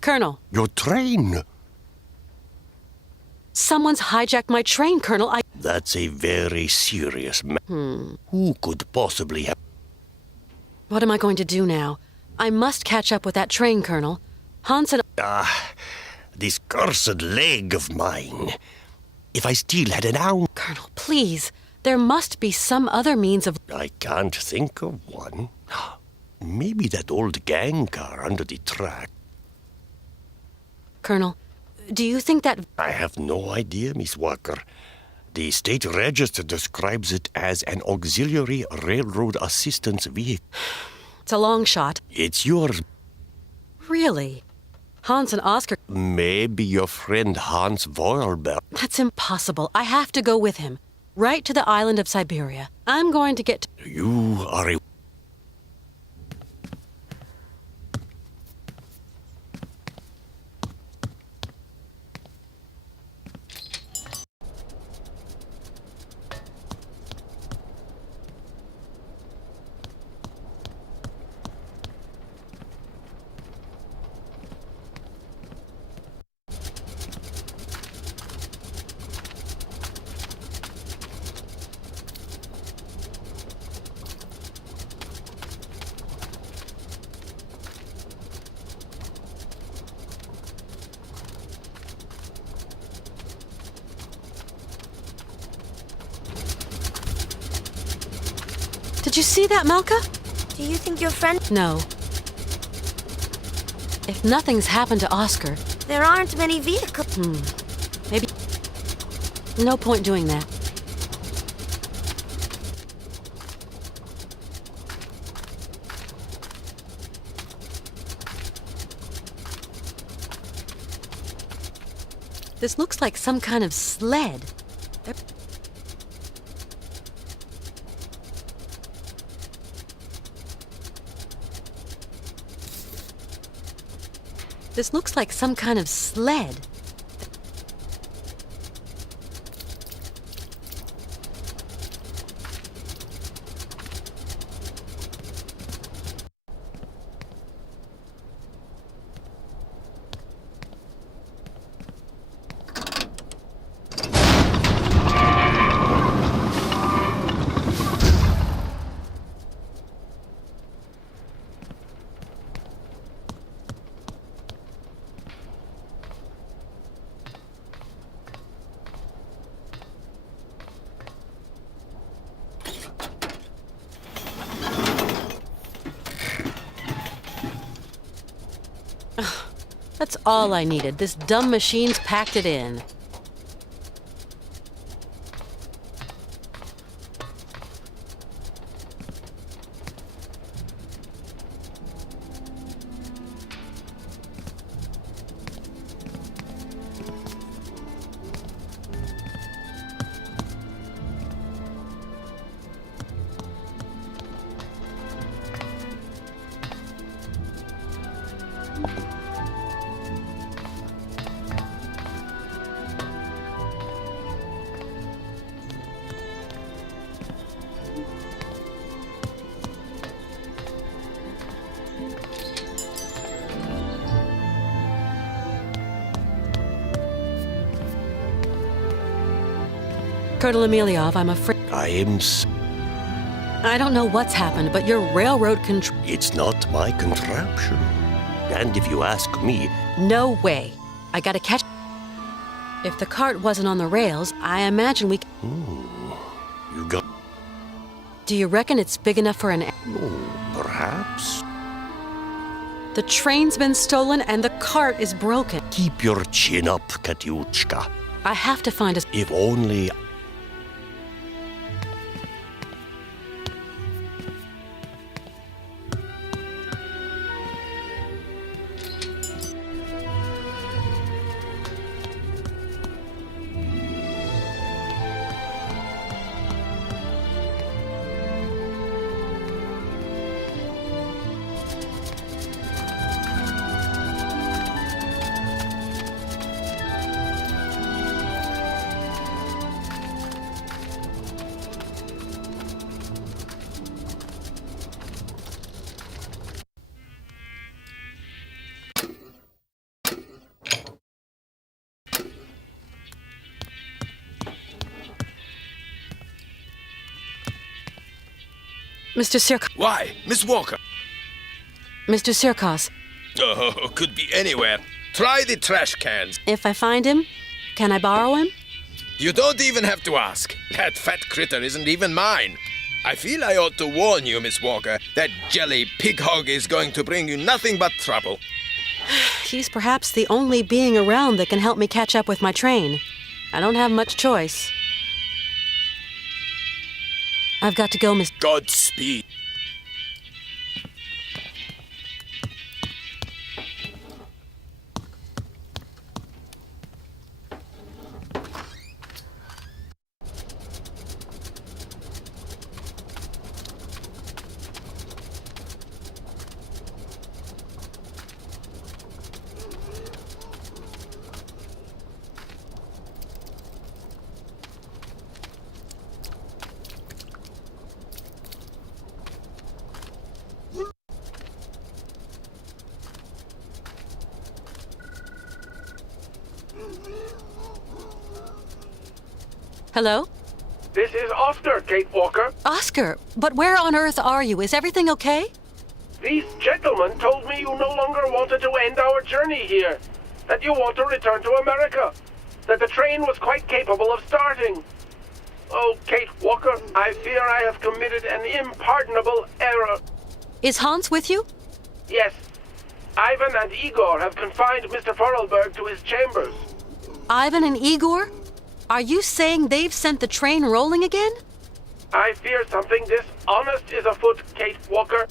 Colonel, Your train! someone's hijacked my train, Colonel. That's a very serious Who could possibly have... What am I going to do now? I must catch up with that train, Colonel. Hans and... This cursed leg of mine. If I still had an ounce... Colonel, please. There must be some other means of... I can't think of one. Maybe that old gang car under the track. Colonel, do you think that... I have no idea, Miss Walker. The state register describes it as an auxiliary railroad assistance vehicle. It's a long shot. It's yours. Really? Hans and Oscar... Maybe your friend Hans Vogelberg. That's impossible. I have to go with him. Right to the island of Syberia. I'm going to get... You are a... Did you see that, Malka? Do you think your friend... No. If nothing's happened to Oscar... There aren't many vehicles. Maybe... No point doing that. This looks like some kind of sled. This looks like some kind of sled. That's all I needed. This dumb machine's packed it in. Colonel Emeliov, I'm afraid... I don't know what's happened, but your railroad control... It's not my contraption. And if you ask me... No way. I gotta catch... If the cart wasn't on the rails, I imagine we... You got... Do you reckon it's big enough for an... Perhaps? The train's been stolen and the cart is broken. Keep your chin up, Katyushka. I have to find a... If only... Mr. Sirkos. Why, Miss Walker? Mr. Sirkos, Oh, could be anywhere. Try the trash cans. if I find him, can I borrow him? You don't even have to ask. That fat critter isn't even mine. I feel I ought to warn you, Miss Walker. That jelly pig hog is going to bring you nothing but trouble. He's perhaps the only being around that can help me catch up with my train. I don't have much choice. I've got to go, Miss... Godspeed. Hello? This is Oscar, Kate Walker. Oscar, but where on earth are you? Is everything okay? These gentlemen told me you no longer wanted to end our journey here. That you want to return to America. That the train was quite capable of starting. Oh, Kate Walker, I fear I have committed an impardonable error. Is Hans with you? Yes. Ivan and Igor have confined Mr. Vorarlberg to his chambers. Ivan and Igor? Are you saying they've sent the train rolling again? I fear something dishonest is afoot, Kate Walker.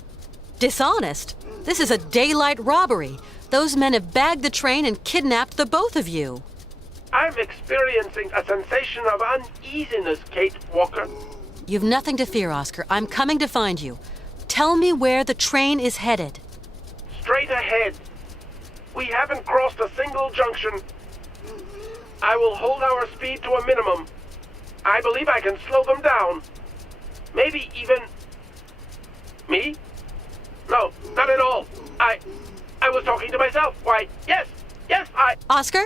Dishonest? This is a daylight robbery. Those men have bagged the train and kidnapped the both of you. I'm experiencing a sensation of uneasiness, Kate Walker. You've nothing to fear, Oscar. I'm coming to find you. Tell me where the train is headed. Straight ahead. We haven't crossed a single junction. I will hold our speed to a minimum. I believe I can slow them down. Maybe even... Me? No, not at all. I was talking to myself. Why, yes, Oscar?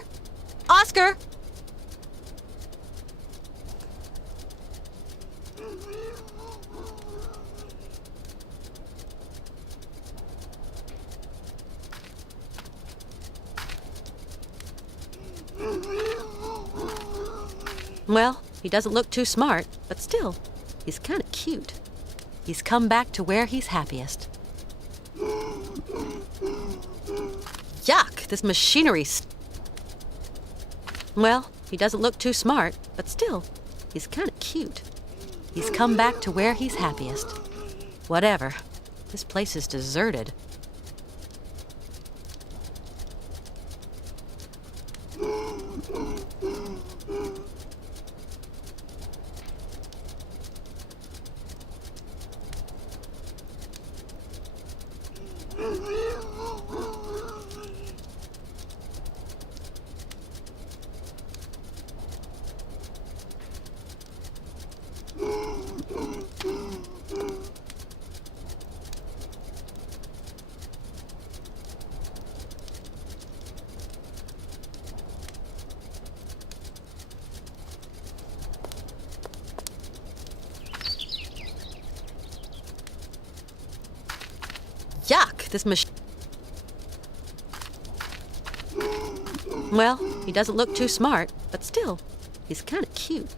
Oscar? Well, he doesn't look too smart, but still, he's kind of cute. He's come back to where he's happiest. Yuck, this machinery... Well, he doesn't look too smart, but still, he's kind of cute. He's come back to where he's happiest. Whatever. This place is deserted. Yuck, this Well, he doesn't look too smart, but still, he's kind of cute.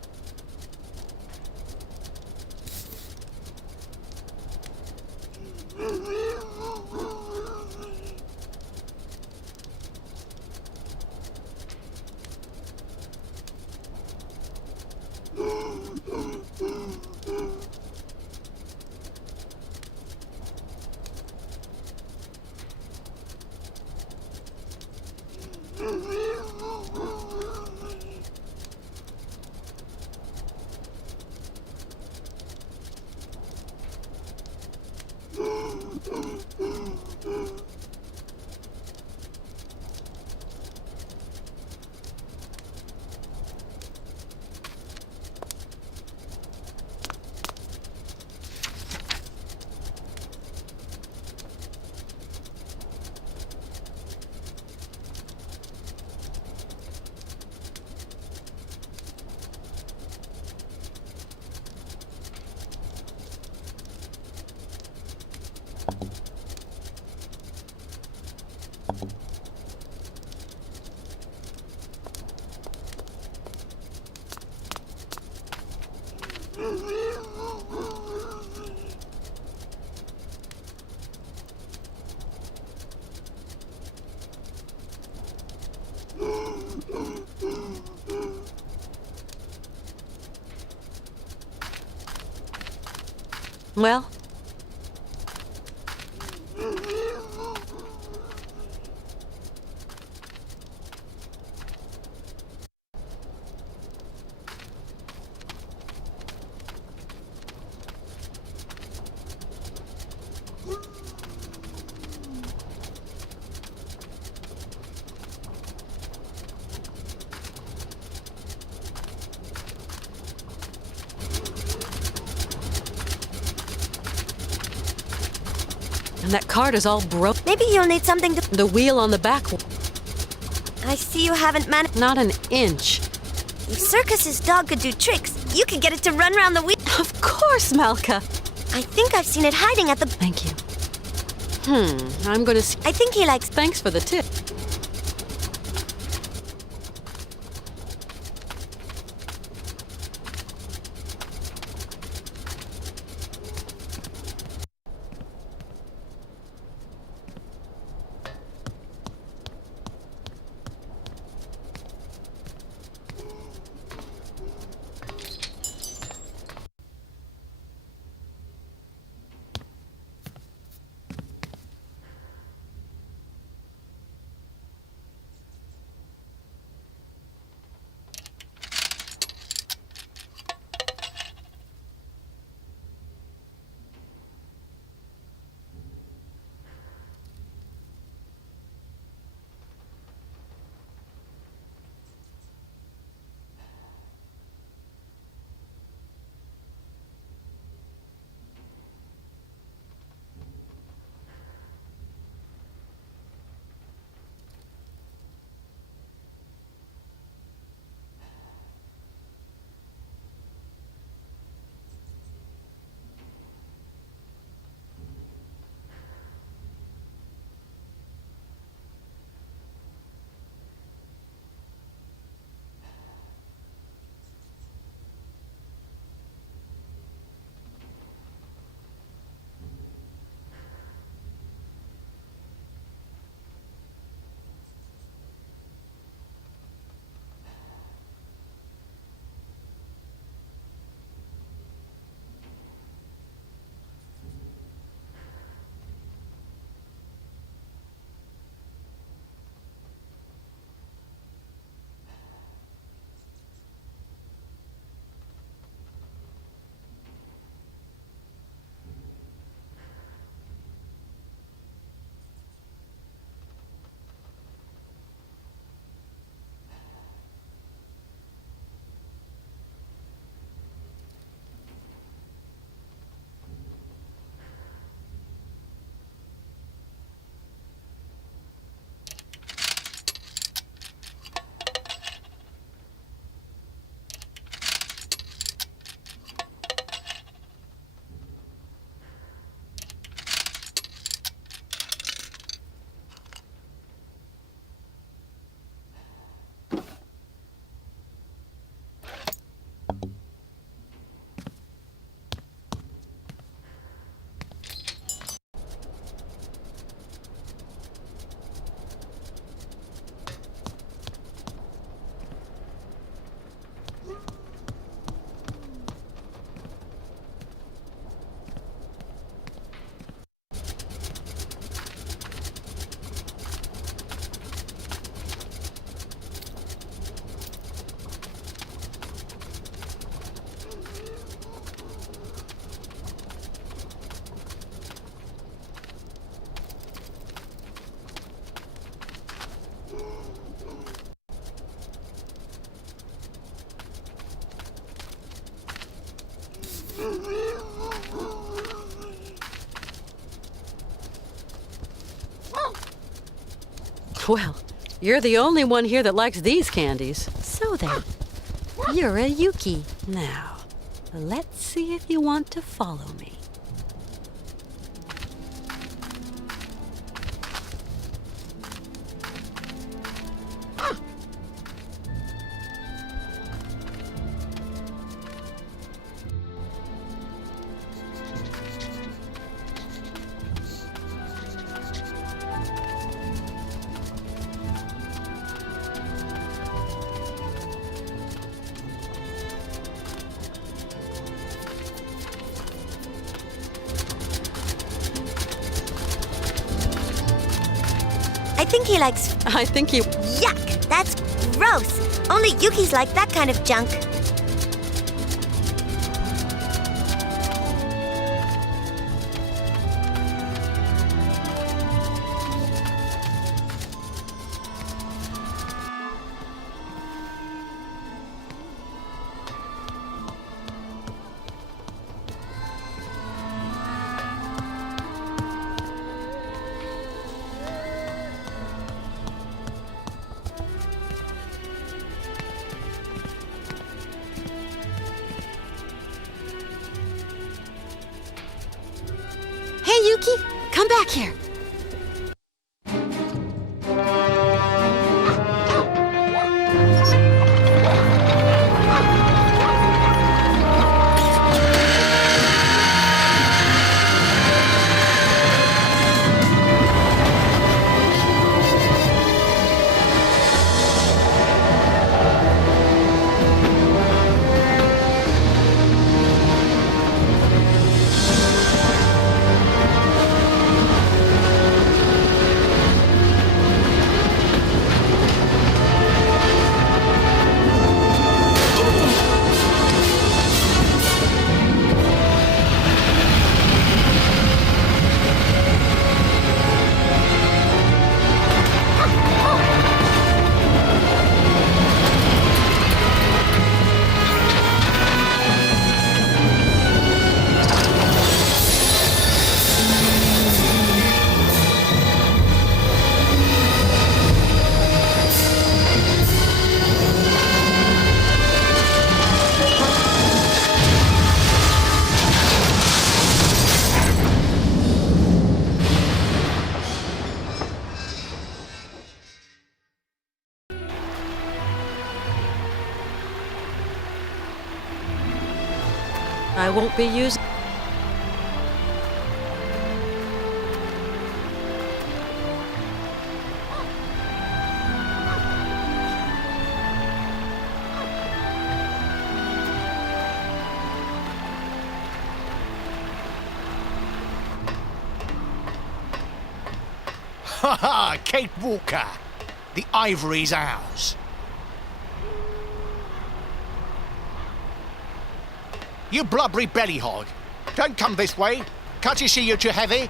Well? And that cart is all broke. Maybe you'll need something to... The wheel on the back. I see you haven't managed... Not an inch. If Circus's dog could do tricks, you could get it to run around the wheel. Of course, Malka. I think I've seen it hiding at the... Thank you. I'm gonna see... I think he likes... Thanks for the tip. Well, you're the only one here that likes these candies. So then, You're a Yuki. Now, let's see if you want to follow me. I think he likes... I think he... Yuck! That's gross! Only Yuki's like that kind of junk. Hey, Yuki! Come back here! I won't be using... Ha ha! Kate Walker! The ivory's ours. You blubbery belly hog! Don't come this way! Can't you see you're too heavy?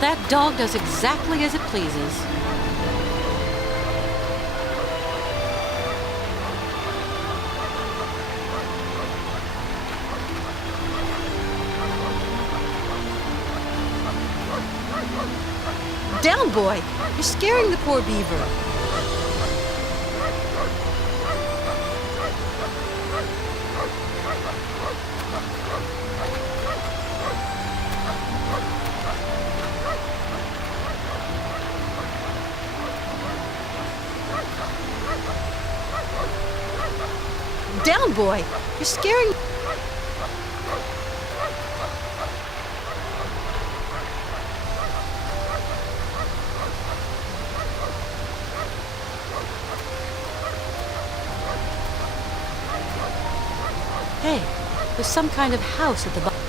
That dog does exactly as it pleases. Down, boy! You're scaring the poor beaver. Down, boy! You're scaring... Hey, there's some kind of house at the bottom.